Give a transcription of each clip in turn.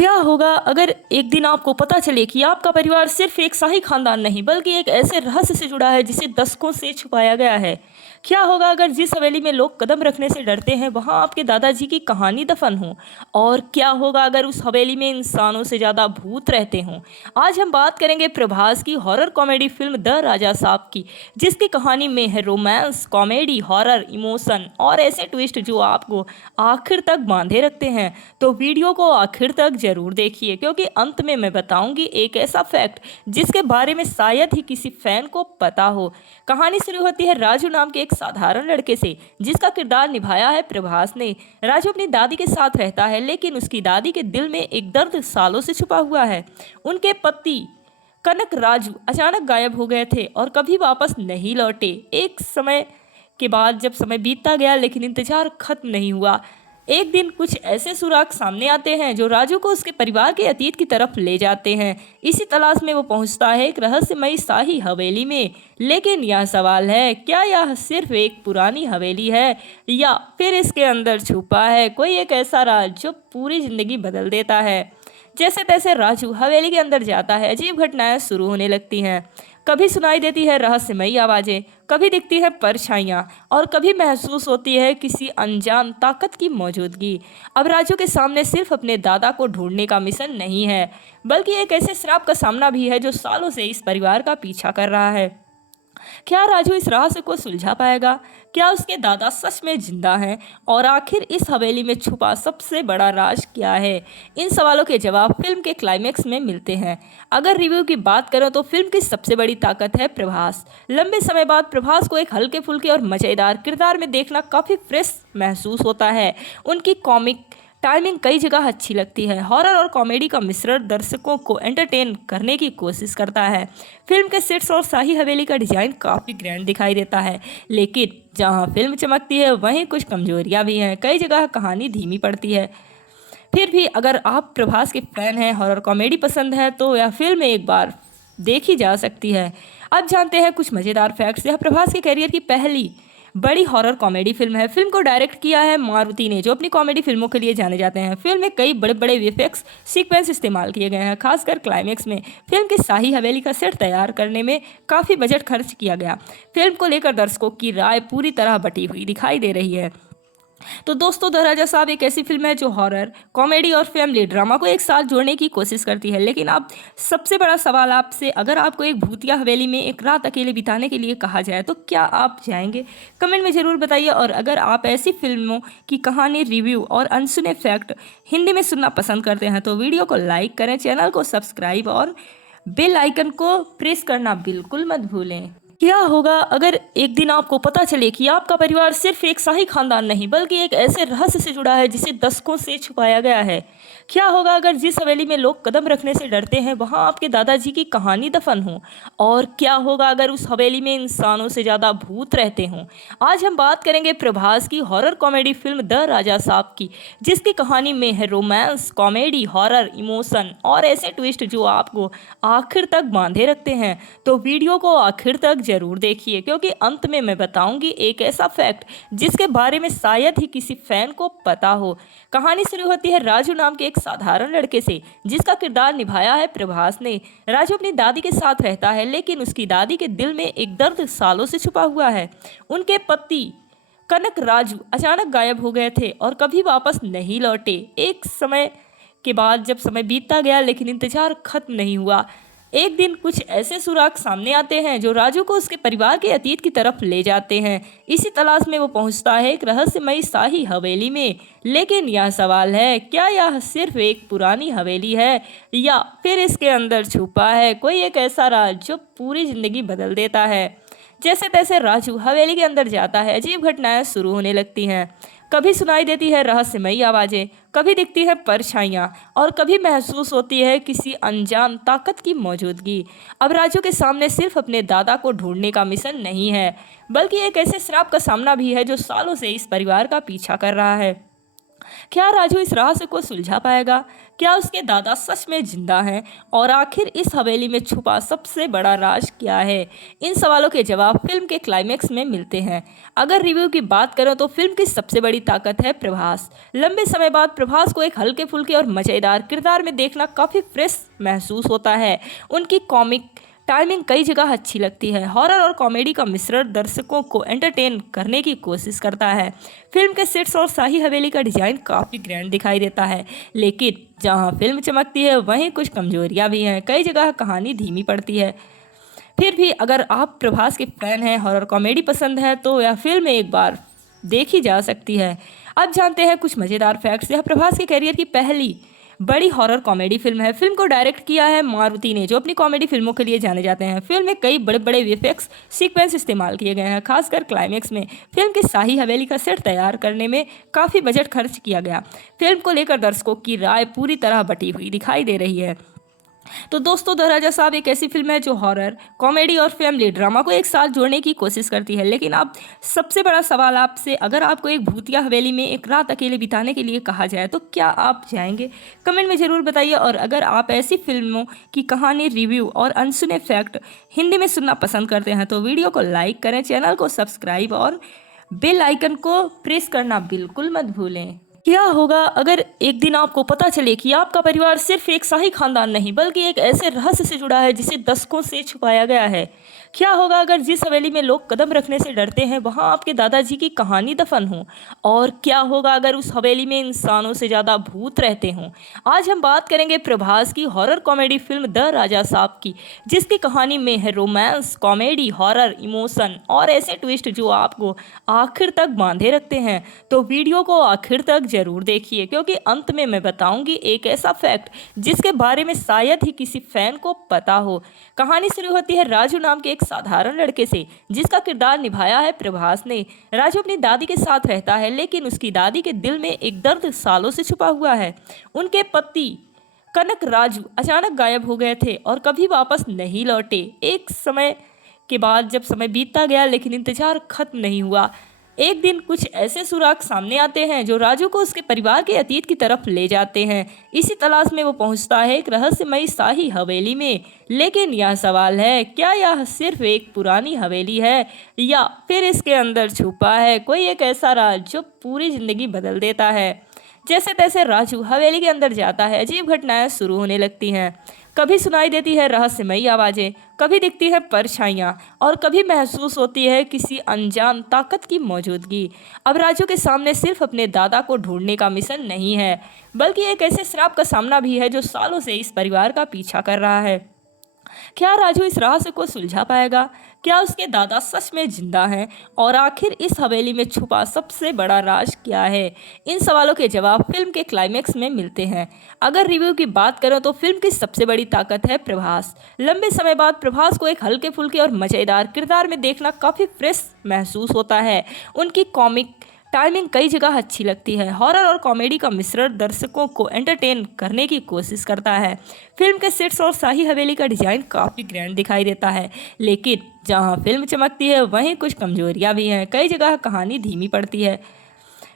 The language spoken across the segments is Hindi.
क्या होगा अगर एक दिन आपको पता चले कि आपका परिवार सिर्फ एक शाही खानदान नहीं बल्कि एक ऐसे रहस्य से जुड़ा है जिसे दशकों से छुपाया गया है। क्या होगा अगर जिस हवेली में लोग कदम रखने से डरते हैं वहां आपके दादाजी की कहानी दफन हो। और क्या होगा अगर उस हवेली में इंसानों से ज्यादा भूत रहते हों। आज हम बात करेंगे प्रभास की हॉरर कॉमेडी फिल्म द राजा साहब की, जिसकी कहानी में है रोमांस, कॉमेडी, हॉरर, इमोशन और ऐसे ट्विस्ट जो आपको आखिर तक बांधे रखते हैं। तो वीडियो को आखिर तक जरूर देखिए, क्योंकि अंत में मैं बताऊंगी एक ऐसा फैक्ट जिसके बारे में शायद ही किसी फैन को पता हो। कहानी शुरू होती है राजू नाम के एक साधारण लड़के से, जिसका किरदार निभाया है प्रभास ने। राजू अपनी दादी के साथ रहता है, लेकिन उसकी दादी के दिल में एक दर्द सालों से छुपा हुआ है। उनके पति कनक राजू अचानक गायब हो गए थे और कभी वापस नहीं लौटे। एक समय के बाद जब समय बीतता गया लेकिन इंतजार खत्म नहीं हुआ। एक दिन कुछ ऐसे सुराग सामने आते हैं जो राजू को उसके परिवार के अतीत की तरफ ले जाते हैं। इसी तलाश में वो पहुंचता है एक रहस्यमयी शाही हवेली में। लेकिन यह सवाल है, क्या यह सिर्फ एक पुरानी हवेली है या फिर इसके अंदर छुपा है कोई एक ऐसा राज जो पूरी जिंदगी बदल देता है। जैसे तैसे राजू हवेली के अंदर जाता है, अजीब घटनाएं शुरू होने लगती हैं। कभी सुनाई देती है रहस्यमयी आवाजें, कभी दिखती है परछाइयाँ और कभी महसूस होती है किसी अनजान ताकत की मौजूदगी। अब राजू के सामने सिर्फ अपने दादा को ढूंढने का मिशन नहीं है, बल्कि एक ऐसे श्राप का सामना भी है जो सालों से इस परिवार का पीछा कर रहा है। क्या राजू इस रहस्य को सुलझा पाएगा? क्या उसके दादा सच में जिंदा हैं? और आखिर इस हवेली में छुपा सबसे बड़ा राज क्या है? इन सवालों के जवाब फिल्म के क्लाइमेक्स में मिलते हैं। अगर रिव्यू की बात करें तो फिल्म की सबसे बड़ी ताकत है प्रभास। लंबे समय बाद प्रभास को एक हल्के फुल्के और मज़ेदार किरदार में देखना काफ़ी फ्रेश महसूस होता है। उनकी कॉमिक टाइमिंग कई जगह अच्छी लगती है। हॉरर और कॉमेडी का मिश्रण दर्शकों को एंटरटेन करने की कोशिश करता है। फिल्म के सेट्स और शाही हवेली का डिजाइन काफ़ी ग्रैंड दिखाई देता है, लेकिन जहां फिल्म चमकती है वहीं कुछ कमजोरियां भी हैं। कई जगह कहानी धीमी पड़ती है। फिर भी अगर आप प्रभास के फैन हैं, हॉरर कॉमेडी पसंद है, तो यह फिल्म एक बार देखी जा सकती है। अब जानते हैं कुछ मज़ेदार फैक्ट्स। यह प्रभास के करियर की पहली बड़ी हॉरर कॉमेडी फिल्म है। फिल्म को डायरेक्ट किया है मारुति ने, जो अपनी कॉमेडी फिल्मों के लिए जाने जाते हैं। फिल्म में कई बड़े बड़े वीएफएक्स सीक्वेंस इस्तेमाल किए गए हैं, खासकर क्लाइमेक्स में। फिल्म की शाही हवेली का सेट तैयार करने में काफ़ी बजट खर्च किया गया। फिल्म को लेकर दर्शकों की राय पूरी तरह बटी हुई दिखाई दे रही है। तो दोस्तों, द राजा साहब एक ऐसी फिल्म है जो हॉरर, कॉमेडी और फैमिली ड्रामा को एक साथ जोड़ने की कोशिश करती है। लेकिन अब सबसे बड़ा सवाल आपसे, अगर आपको एक भूतिया हवेली में एक रात अकेले बिताने के लिए कहा जाए तो क्या आप जाएंगे? कमेंट में ज़रूर बताइए। और अगर आप ऐसी फिल्मों की कहानी, रिव्यू और अनसुने फैक्ट हिंदी में सुनना पसंद करते हैं तो वीडियो को लाइक करें, चैनल को सब्सक्राइब और बेल आइकन को प्रेस करना बिल्कुल मत भूलें। क्या होगा अगर एक दिन आपको पता चले कि आपका परिवार सिर्फ एक शाही खानदान नहीं बल्कि एक ऐसे रहस्य से जुड़ा है जिसे दशकों से छुपाया गया है? क्या होगा अगर जिस हवेली में लोग कदम रखने से डरते हैं वहां आपके दादाजी की कहानी दफन हो? और क्या होगा अगर उस हवेली में इंसानों से ज़्यादा भूत रहते हों? आज हम बात करेंगे प्रभास की हॉरर कॉमेडी फिल्म द राजा साहब की, जिसकी कहानी में है रोमांस, कॉमेडी, हॉरर, इमोशन और ऐसे ट्विस्ट जो आपको आखिर तक बांधे रखते हैं। तो वीडियो को आखिर तक जरूर देखिए, क्योंकि अंत में मैं बताऊंगी एक ऐसा फैक्ट जिसके बारे में शायद ही किसी फैन को पता हो। कहानी शुरू होती है राजू नाम के एक साधारण लड़के से, जिसका किरदार निभाया है प्रभास ने। राजू अपनी दादी के साथ रहता है, लेकिन उसकी दादी के दिल में एक दर्द सालों से छुपा हुआ है। उनके पति कनक राजू अचानक गायब हो गए थे और कभी वापस नहीं लौटे। एक समय के बाद जब समय बीतता गया लेकिन इंतजार खत्म नहीं हुआ। एक दिन कुछ ऐसे सुराग सामने आते हैं जो राजू को उसके परिवार के अतीत की तरफ ले जाते हैं। इसी तलाश में वो पहुंचता है एक रहस्यमयी शाही हवेली में। लेकिन यह सवाल है, क्या यह सिर्फ एक पुरानी हवेली है या फिर इसके अंदर छुपा है कोई एक ऐसा राज जो पूरी जिंदगी बदल देता है। जैसे तैसे राजू हवेली के अंदर जाता है, अजीब घटनाएं शुरू होने लगती हैं। कभी सुनाई देती है रहस्यमयी आवाज़ें, कभी दिखती है परछाइयाँ और कभी महसूस होती है किसी अनजान ताकत की मौजूदगी। अब राजू के सामने सिर्फ अपने दादा को ढूंढने का मिशन नहीं है, बल्कि एक ऐसे श्राप का सामना भी है जो सालों से इस परिवार का पीछा कर रहा है। क्या राजू इस रहस्य को सुलझा पाएगा? क्या उसके दादा सच में जिंदा हैं? और आखिर इस हवेली में छुपा सबसे बड़ा राज क्या है? इन सवालों के जवाब फिल्म के क्लाइमेक्स में मिलते हैं। अगर रिव्यू की बात करें तो फिल्म की सबसे बड़ी ताकत है प्रभास। लंबे समय बाद प्रभास को एक हल्के फुल्के और मज़ेदार किरदार में देखना काफ़ी फ्रेश महसूस होता है। उनकी कॉमिक टाइमिंग कई जगह अच्छी लगती है। हॉरर और कॉमेडी का मिश्रण दर्शकों को एंटरटेन करने की कोशिश करता है। फिल्म के सेट्स और शाही हवेली का डिजाइन काफ़ी ग्रैंड दिखाई देता है, लेकिन जहां फिल्म चमकती है वहीं कुछ कमजोरियां भी हैं। कई जगह कहानी धीमी पड़ती है। फिर भी अगर आप प्रभास के फैन हैं, हॉरर कॉमेडी पसंद है, तो यह फिल्म एक बार देखी जा सकती है। अब जानते हैं कुछ मज़ेदार फैक्ट्स। यह प्रभास के करियर की पहली बड़ी हॉरर कॉमेडी फिल्म है। फिल्म को डायरेक्ट किया है मारुति ने, जो अपनी कॉमेडी फिल्मों के लिए जाने जाते हैं। फिल्म में कई बड़े बड़े वीएफएक्स सीक्वेंस इस्तेमाल किए गए हैं, खासकर क्लाइमेक्स में। फिल्म की शाही हवेली का सेट तैयार करने में काफ़ी बजट खर्च किया गया। फिल्म को लेकर दर्शकों की राय पूरी तरह बटी हुई दिखाई दे रही है। तो दोस्तों, द राजा साहब एक ऐसी फिल्म है जो हॉरर, कॉमेडी और फैमिली ड्रामा को एक साथ जोड़ने की कोशिश करती है। लेकिन अब सबसे बड़ा सवाल आपसे, अगर आपको एक भूतिया हवेली में एक रात अकेले बिताने के लिए कहा जाए तो क्या आप जाएंगे? कमेंट में ज़रूर बताइए। और अगर आप ऐसी फिल्मों की कहानी, रिव्यू और अनसुने फैक्ट हिंदी में सुनना पसंद करते हैं तो वीडियो को लाइक करें, चैनल को सब्सक्राइब और बेल आइकन को प्रेस करना बिल्कुल मत भूलें। क्या होगा अगर एक दिन आपको पता चले कि आपका परिवार सिर्फ एक शाही खानदान नहीं बल्कि एक ऐसे रहस्य से जुड़ा है जिसे दशकों से छुपाया गया है? क्या होगा अगर जिस हवेली में लोग कदम रखने से डरते हैं वहां आपके दादाजी की कहानी दफन हो? और क्या होगा अगर उस हवेली में इंसानों से ज़्यादा भूत रहते हों? आज हम बात करेंगे प्रभास की हॉरर कॉमेडी फिल्म द राजा साहब की, जिसकी कहानी में है रोमांस, कॉमेडी, हॉरर, इमोशन और ऐसे ट्विस्ट जो आपको आखिर तक बांधे रखते हैं। तो वीडियो को आखिर तक जरूर देखिए, क्योंकि अंत में मैं बताऊंगी एक ऐसा फैक्ट जिसके बारे में शायद ही किसी फैन को पता हो। कहानी शुरू होती है राजू नाम के एक साधारण लड़के से, जिसका किरदार निभाया है प्रभास ने। राजू अपनी दादी के साथ रहता है, लेकिन उसकी दादी के दिल में एक दर्द सालों से छुपा हुआ है। उनके पति कनक राजू अचानक गायब हो गए थे और कभी वापस नहीं लौटे। एक समय के बाद जब समय बीतता गया लेकिन इंतजार खत्म नहीं हुआ। एक दिन कुछ ऐसे सुराग सामने आते हैं जो राजू को उसके परिवार के अतीत की तरफ ले जाते हैं। इसी तलाश में वो पहुंचता है एक रहस्यमयी शाही हवेली में। लेकिन यह सवाल है, क्या यह सिर्फ एक पुरानी हवेली है या फिर इसके अंदर छुपा है कोई एक ऐसा राज जो पूरी जिंदगी बदल देता है? जैसे तैसे राजू हवेली के अंदर जाता है, अजीब घटनाएं शुरू होने लगती हैं। कभी सुनाई देती है रहस्यमयी आवाज़ें, कभी दिखती है परछाइयाँ और कभी महसूस होती है किसी अनजान ताकत की मौजूदगी। अब राजू के सामने सिर्फ अपने दादा को ढूंढने का मिशन नहीं है, बल्कि एक ऐसे श्राप का सामना भी है जो सालों से इस परिवार का पीछा कर रहा है। क्या राजू इस रहस्य को सुलझा पाएगा? क्या उसके दादा सच में जिंदा हैं? और आखिर इस हवेली में छुपा सबसे बड़ा राज क्या है? इन सवालों के जवाब फिल्म के क्लाइमेक्स में मिलते हैं। अगर रिव्यू की बात करें तो फिल्म की सबसे बड़ी ताकत है प्रभास। लंबे समय बाद प्रभास को एक हल्के फुल्के और मज़ेदार किरदार में देखना काफ़ी फ्रेश महसूस होता है। उनकी कॉमिक टाइमिंग कई जगह अच्छी लगती है। हॉरर और कॉमेडी का मिश्रण दर्शकों को एंटरटेन करने की कोशिश करता है। फिल्म के सेट्स और शाही हवेली का डिजाइन काफ़ी ग्रैंड दिखाई देता है, लेकिन जहां फिल्म चमकती है वहीं कुछ कमजोरियां भी हैं। कई जगह कहानी धीमी पड़ती है।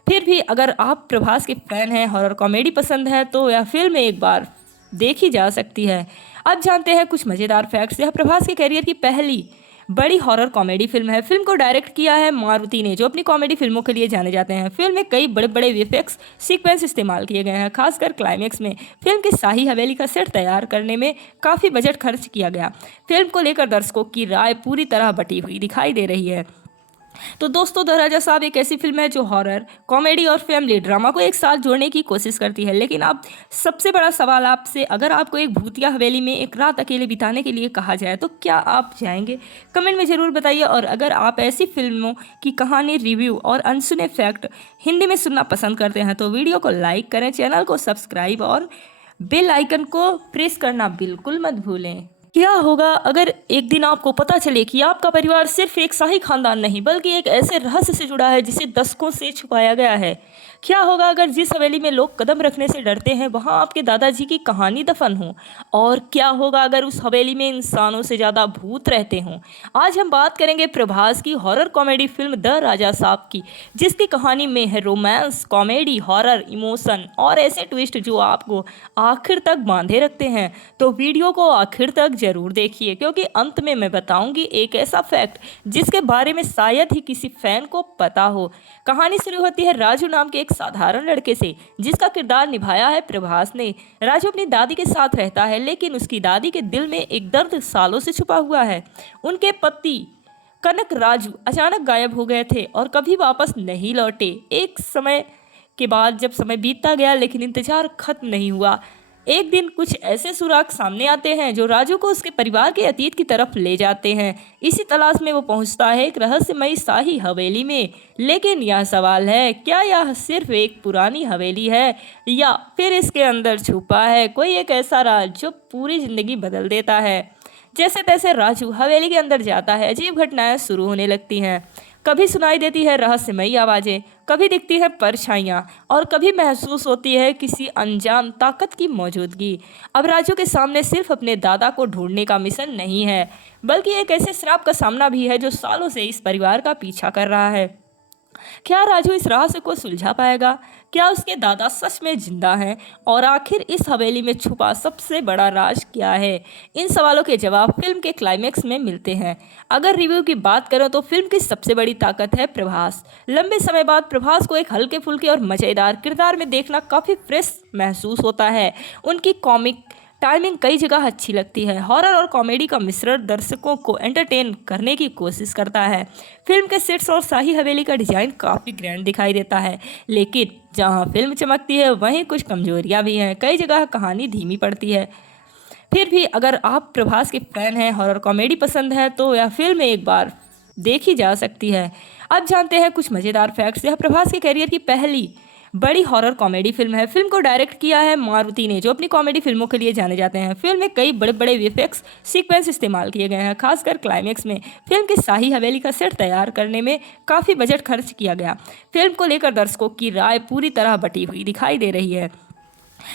फिर भी अगर आप प्रभास के फैन हैं, हॉरर कॉमेडी पसंद है, तो यह फिल्म एक बार देखी जा सकती है। अब जानते हैं कुछ मज़ेदार फैक्ट्स। यह प्रभास के करियर की पहली बड़ी हॉरर कॉमेडी फिल्म है। फिल्म को डायरेक्ट किया है मारुति ने, जो अपनी कॉमेडी फिल्मों के लिए जाने जाते हैं। फिल्म में कई बड़े बड़े वीएफएक्स सीक्वेंस इस्तेमाल किए गए हैं, खासकर क्लाइमेक्स में। फिल्म की शाही हवेली का सेट तैयार करने में काफ़ी बजट खर्च किया गया। फिल्म को लेकर दर्शकों की राय पूरी तरह बटी हुई दिखाई दे रही है। तो दोस्तों, द राजा साहब एक ऐसी फिल्म है जो हॉरर, कॉमेडी और फैमिली ड्रामा को एक साथ जोड़ने की कोशिश करती है। लेकिन अब सबसे बड़ा सवाल आपसे, अगर आपको एक भूतिया हवेली में एक रात अकेले बिताने के लिए कहा जाए तो क्या आप जाएंगे? कमेंट में ज़रूर बताइए। और अगर आप ऐसी फिल्मों की कहानी, रिव्यू और अनसुने फैक्ट हिंदी में सुनना पसंद करते हैं तो वीडियो को लाइक करें, चैनल को सब्सक्राइब और बेल आइकन को प्रेस करना बिल्कुल मत भूलें। क्या होगा अगर एक दिन आपको पता चले कि आपका परिवार सिर्फ एक शाही खानदान नहीं बल्कि एक ऐसे रहस्य से जुड़ा है जिसे दशकों से छुपाया गया है? क्या होगा अगर जिस हवेली में लोग कदम रखने से डरते हैं वहां आपके दादाजी की कहानी दफन हो? और क्या होगा अगर उस हवेली में इंसानों से ज़्यादा भूत रहते हों? आज हम बात करेंगे प्रभास की हॉरर कॉमेडी फिल्म द राजा साहब की, जिसकी कहानी में है रोमांस, कॉमेडी, हॉरर, इमोशन और ऐसे ट्विस्ट जो आपको आखिर तक बांधे रखते हैं। तो वीडियो को आखिर तक जरूर देखिए, क्योंकि अंत में मैं बताऊंगी एक ऐसा फैक्ट जिसके बारे में शायद ही किसी फैन को पता हो। कहानी शुरू होती है राजू नाम के एक साधारण लड़के से, जिसका किरदार निभाया है प्रभास ने। राजू अपनी दादी के साथ रहता है, लेकिन उसकी दादी के दिल में एक दर्द सालों से छुपा हुआ है। उनके पति कनक राजू अचानक गायब हो गए थे और कभी वापस नहीं लौटे। एक समय के बाद जब समय बीतता गया लेकिन इंतजार खत्म नहीं हुआ। एक दिन कुछ ऐसे सुराग सामने आते हैं जो राजू को उसके परिवार के अतीत की तरफ ले जाते हैं। इसी तलाश में वो पहुंचता है एक रहस्यमयी शाही हवेली में। लेकिन यह सवाल है, क्या यह सिर्फ एक पुरानी हवेली है या फिर इसके अंदर छुपा है कोई एक ऐसा राज जो पूरी जिंदगी बदल देता है? जैसे तैसे राजू हवेली के अंदर जाता है, अजीब घटनाएं शुरू होने लगती हैं। कभी सुनाई देती है रहस्यमयी आवाज़ें, कभी दिखती है परछाइयाँ और कभी महसूस होती है किसी अनजान ताकत की मौजूदगी। अब राजू के सामने सिर्फ अपने दादा को ढूंढने का मिशन नहीं है, बल्कि एक ऐसे श्राप का सामना भी है जो सालों से इस परिवार का पीछा कर रहा है। क्या राजू इस रहस्य को सुलझा पाएगा? क्या उसके दादा सच में जिंदा हैं? और आखिर इस हवेली में छुपा सबसे बड़ा राज क्या है? इन सवालों के जवाब फिल्म के क्लाइमेक्स में मिलते हैं। अगर रिव्यू की बात करें तो फिल्म की सबसे बड़ी ताकत है प्रभास। लंबे समय बाद प्रभास को एक हल्के फुल्के और मज़ेदार किरदार में देखना काफ़ी फ्रेश महसूस होता है। उनकी कॉमिक टाइमिंग कई जगह अच्छी लगती है। हॉरर और कॉमेडी का मिश्रण दर्शकों को एंटरटेन करने की कोशिश करता है। फिल्म के सेट्स और शाही हवेली का डिजाइन काफ़ी ग्रैंड दिखाई देता है, लेकिन जहां फिल्म चमकती है वहीं कुछ कमजोरियां भी हैं। कई जगह कहानी धीमी पड़ती है। फिर भी अगर आप प्रभास के फैन हैं, हॉरर कॉमेडी पसंद है, तो यह फिल्म एक बार देखी जा सकती है। अब जानते हैं कुछ मज़ेदार फैक्ट्स। यह प्रभास के करियर की पहली बड़ी हॉरर कॉमेडी फिल्म है। फिल्म को डायरेक्ट किया है मारुति ने, जो अपनी कॉमेडी फिल्मों के लिए जाने जाते हैं। फिल्म में कई बड़े बड़े वीएफएक्स सीक्वेंस इस्तेमाल किए गए हैं, खासकर क्लाइमेक्स में। फिल्म की शाही हवेली का सेट तैयार करने में काफ़ी बजट खर्च किया गया। फिल्म को लेकर दर्शकों की राय पूरी तरह बटी हुई दिखाई दे रही है।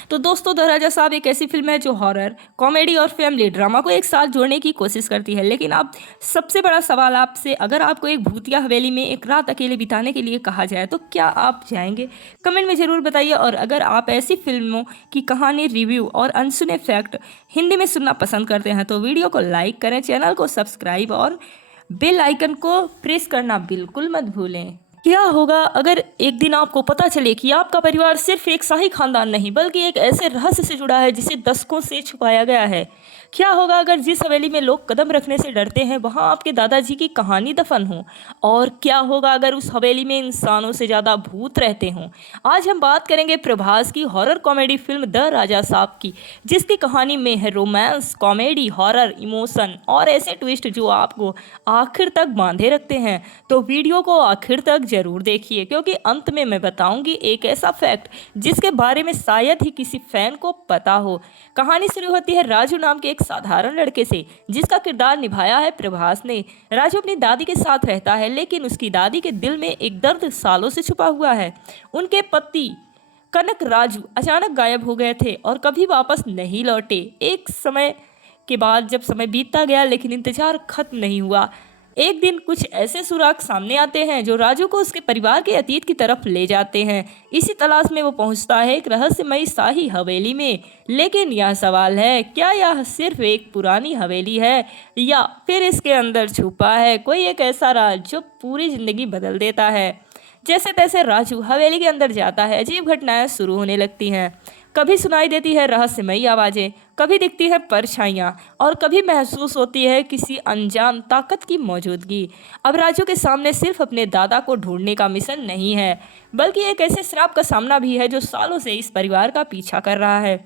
तो दोस्तों, द राजा साहब एक ऐसी फिल्म है जो हॉरर, कॉमेडी और फैमिली ड्रामा को एक साथ जोड़ने की कोशिश करती है। लेकिन अब सबसे बड़ा सवाल आपसे, अगर आपको एक भूतिया हवेली में एक रात अकेले बिताने के लिए कहा जाए तो क्या आप जाएंगे? कमेंट में ज़रूर बताइए। और अगर आप ऐसी फिल्मों की कहानी, रिव्यू और अनसुने फैक्ट हिंदी में सुनना पसंद करते हैं तो वीडियो को लाइक करें, चैनल को सब्सक्राइब और बेल आइकन को प्रेस करना बिल्कुल मत भूलें। क्या होगा अगर एक दिन आपको पता चले कि आपका परिवार सिर्फ एक शाही खानदान नहीं बल्कि एक ऐसे रहस्य से जुड़ा है जिसे दशकों से छुपाया गया है? क्या होगा अगर जिस हवेली में लोग कदम रखने से डरते हैं वहां आपके दादाजी की कहानी दफन हो? और क्या होगा अगर उस हवेली में इंसानों से ज़्यादा भूत रहते हों? आज हम बात करेंगे प्रभास की हॉरर कॉमेडी फिल्म द राजा साहब की, जिसकी कहानी में है रोमांस, कॉमेडी, हॉरर, इमोशन और ऐसे ट्विस्ट जो आपको आखिर तक बांधे रखते हैं। तो वीडियो को आखिर तक जरूर देखिए, क्योंकि अंत में मैं बताऊंगी एक ऐसा फैक्ट जिसके बारे में शायद ही किसी फैन को पता हो। कहानी शुरू होती है राजू नाम के एक साधारण लड़के से, जिसका किरदार निभाया है प्रभास ने। राजू अपनी दादी के साथ रहता है, लेकिन उसकी दादी के दिल में एक दर्द सालों से छुपा हुआ है। उनके पति कनक राजू अचानक गायब हो गए थे और कभी वापस नहीं लौटे। एक समय के बाद जब समय बीतता गया लेकिन इंतजार खत्म नहीं हुआ। एक दिन कुछ ऐसे सुराग सामने आते हैं जो राजू को उसके परिवार के अतीत की तरफ ले जाते हैं। इसी तलाश में वो पहुंचता है एक रहस्यमयी शाही हवेली में। लेकिन यह सवाल है, क्या यह सिर्फ एक पुरानी हवेली है या फिर इसके अंदर छुपा है कोई एक ऐसा राज जो पूरी जिंदगी बदल देता है? जैसे तैसे राजू हवेली के अंदर जाता है, अजीब घटनाएं शुरू होने लगती हैं। कभी सुनाई देती है रहस्यमयी आवाज़ें, कभी दिखती है परछाइयाँ और कभी महसूस होती है किसी अनजान ताकत की मौजूदगी। अब राजू के सामने सिर्फ अपने दादा को ढूंढने का मिशन नहीं है, बल्कि एक ऐसे श्राप का सामना भी है जो सालों से इस परिवार का पीछा कर रहा है।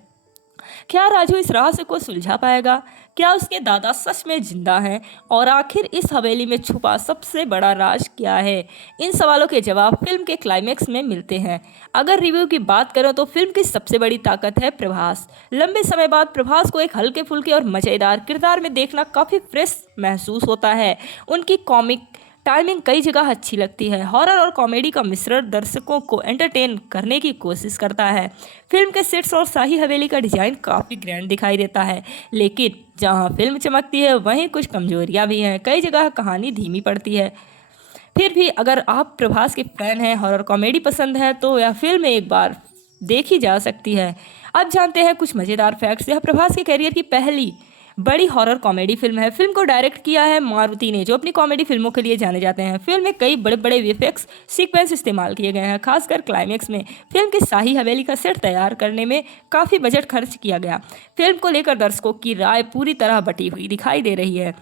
क्या राजू इस रहस्य को सुलझा पाएगा? क्या उसके दादा सच में जिंदा हैं? और आखिर इस हवेली में छुपा सबसे बड़ा राज क्या है? इन सवालों के जवाब फिल्म के क्लाइमेक्स में मिलते हैं। अगर रिव्यू की बात करें तो फिल्म की सबसे बड़ी ताकत है प्रभास। लंबे समय बाद प्रभास को एक हल्के फुल्के और मज़ेदार किरदार में देखना काफ़ी फ्रेश महसूस होता है। उनकी कॉमिक टाइमिंग कई जगह अच्छी लगती है। हॉरर और कॉमेडी का मिश्रण दर्शकों को एंटरटेन करने की कोशिश करता है। फिल्म के सेट्स और शाही हवेली का डिजाइन काफ़ी ग्रैंड दिखाई देता है, लेकिन जहां फिल्म चमकती है वहीं कुछ कमजोरियां भी हैं। कई जगह कहानी धीमी पड़ती है। फिर भी अगर आप प्रभास के फैन हैं, हॉरर कॉमेडी पसंद है, तो यह फिल्म एक बार देखी जा सकती है। अब जानते हैं कुछ मज़ेदार फैक्ट्स। यह प्रभास के करियर की पहली बड़ी हॉरर कॉमेडी फिल्म है। फिल्म को डायरेक्ट किया है मारुति ने, जो अपनी कॉमेडी फिल्मों के लिए जाने जाते हैं। फिल्म में कई बड़े बड़े वीएफएक्स सीक्वेंस इस्तेमाल किए गए हैं, खासकर क्लाइमेक्स में। फिल्म की शाही हवेली का सेट तैयार करने में काफ़ी बजट खर्च किया गया। फिल्म को लेकर दर्शकों की राय पूरी तरह बटी हुई दिखाई दे रही है।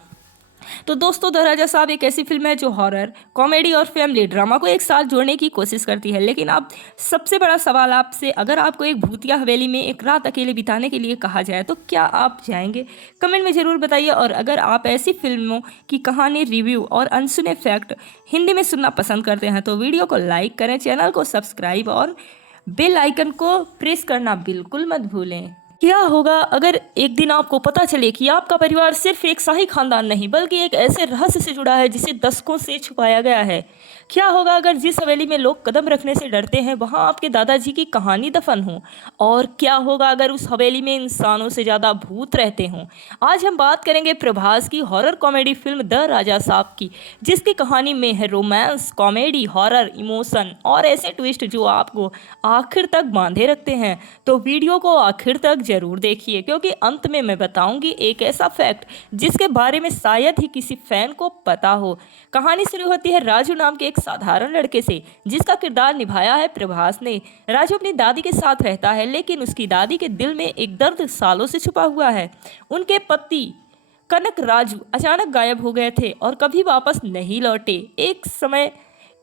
तो दोस्तों, द राजा साहब एक ऐसी फिल्म है जो हॉरर, कॉमेडी और फैमिली ड्रामा को एक साथ जोड़ने की कोशिश करती है। लेकिन अब सबसे बड़ा सवाल आपसे, अगर आपको एक भूतिया हवेली में एक रात अकेले बिताने के लिए कहा जाए तो क्या आप जाएंगे? कमेंट में ज़रूर बताइए। और अगर आप ऐसी फिल्मों की कहानी, रिव्यू और अनसुने फैक्ट हिंदी में सुनना पसंद करते हैं तो वीडियो को लाइक करें, चैनल को सब्सक्राइब और बेल आइकन को प्रेस करना बिल्कुल मत भूलें। क्या होगा अगर एक दिन आपको पता चले कि आपका परिवार सिर्फ एक शाही खानदान नहीं बल्कि एक ऐसे रहस्य से जुड़ा है जिसे दशकों से छुपाया गया है? क्या होगा अगर जिस हवेली में लोग कदम रखने से डरते हैं वहां आपके दादाजी की कहानी दफन हो? और क्या होगा अगर उस हवेली में इंसानों से ज़्यादा भूत रहते हों? आज हम बात करेंगे प्रभास की हॉरर कॉमेडी फिल्म द राजा साहब की, जिसकी कहानी में है रोमांस, कॉमेडी, हॉरर, इमोशन और ऐसे ट्विस्ट जो आपको आखिर तक बांधे रखते हैं। तो वीडियो को आखिर तक जरूर देखिए, क्योंकि अंत में मैं बताऊंगी एक ऐसा फैक्ट जिसके बारे में शायद ही किसी फैन को पता हो। कहानी शुरू होती है राजू नाम के एक साधारण लड़के से, जिसका किरदार निभाया है प्रभास ने। राजू अपनी दादी के साथ रहता है, लेकिन उसकी दादी के दिल में एक दर्द सालों से छुपा हुआ है। उनके पति कनक राजू अचानक गायब हो गए थे और कभी वापस नहीं लौटे। एक समय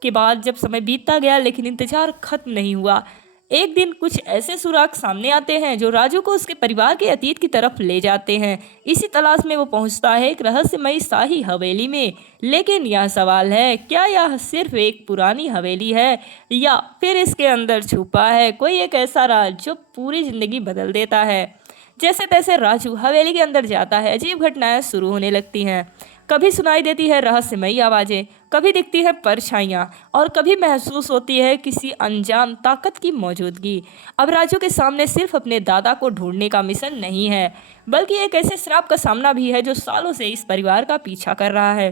के बाद जब समय बीतता गया लेकिन इंतजार खत्म नहीं हुआ, एक दिन कुछ ऐसे सुराग सामने आते हैं जो राजू को उसके परिवार के अतीत की तरफ ले जाते हैं। इसी तलाश में वो पहुंचता है एक रहस्यमयी शाही हवेली में। लेकिन यह सवाल है, क्या यह सिर्फ एक पुरानी हवेली है या फिर इसके अंदर छुपा है कोई एक ऐसा राज जो पूरी जिंदगी बदल देता है? जैसे तैसे राजू हवेली के अंदर जाता है, अजीब घटनाएं शुरू होने लगती हैं। कभी सुनाई देती है रहस्यमयी आवाज़ें, कभी दिखती है परछाइयाँ और कभी महसूस होती है किसी अनजान ताकत की मौजूदगी। अब राजू के सामने सिर्फ अपने दादा को ढूंढने का मिशन नहीं है, बल्कि एक ऐसे श्राप का सामना भी है जो सालों से इस परिवार का पीछा कर रहा है।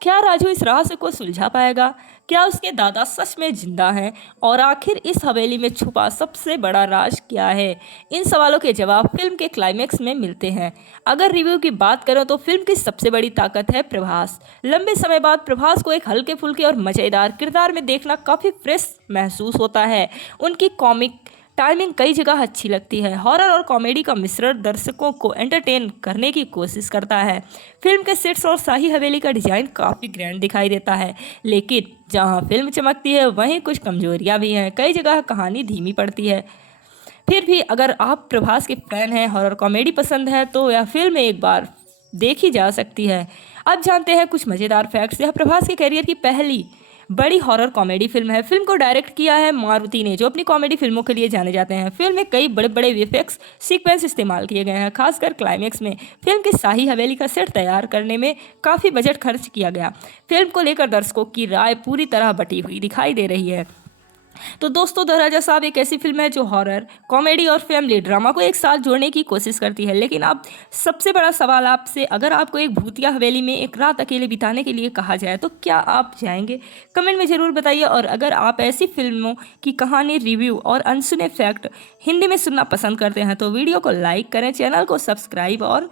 क्या राजू इस रहस्य को सुलझा पाएगा? क्या उसके दादा सच में जिंदा हैं? और आखिर इस हवेली में छुपा सबसे बड़ा राज क्या है? इन सवालों के जवाब फिल्म के क्लाइमेक्स में मिलते हैं। अगर रिव्यू की बात करें तो फिल्म की सबसे बड़ी ताकत है प्रभास। लंबे समय बाद प्रभास को एक हल्के फुल्के और मज़ेदार किरदार में देखना काफ़ी फ्रेश महसूस होता है। उनकी कॉमिक टाइमिंग कई जगह अच्छी लगती है। हॉरर और कॉमेडी का मिश्रण दर्शकों को एंटरटेन करने की कोशिश करता है। फिल्म के सेट्स और शाही हवेली का डिजाइन काफ़ी ग्रैंड दिखाई देता है, लेकिन जहां फिल्म चमकती है वहीं कुछ कमजोरियां भी हैं। कई जगह कहानी धीमी पड़ती है। फिर भी अगर आप प्रभास के फैन हैं, हॉरर कॉमेडी पसंद है, तो यह फिल्म एक बार देखी जा सकती है। अब जानते हैं कुछ मज़ेदार फैक्ट्स। यह प्रभास के करियर की पहली बड़ी हॉरर कॉमेडी फिल्म है। फिल्म को डायरेक्ट किया है मारुति ने, जो अपनी कॉमेडी फिल्मों के लिए जाने जाते हैं। फिल्म में कई बड़े बड़े वीएफएक्स सीक्वेंस इस्तेमाल किए गए हैं, खासकर क्लाइमेक्स में। फिल्म की शाही हवेली का सेट तैयार करने में काफ़ी बजट खर्च किया गया। फिल्म को लेकर दर्शकों की राय पूरी तरह बटी हुई दिखाई दे रही है। तो दोस्तों, द राजा साहब एक ऐसी फिल्म है जो हॉरर, कॉमेडी और फैमिली ड्रामा को एक साथ जोड़ने की कोशिश करती है। लेकिन अब सबसे बड़ा सवाल आपसे, अगर आपको एक भूतिया हवेली में एक रात अकेले बिताने के लिए कहा जाए तो क्या आप जाएंगे? कमेंट में ज़रूर बताइए। और अगर आप ऐसी फिल्मों की कहानी, रिव्यू और अनसुने फैक्ट हिंदी में सुनना पसंद करते हैं तो वीडियो को लाइक करें, चैनल को सब्सक्राइब और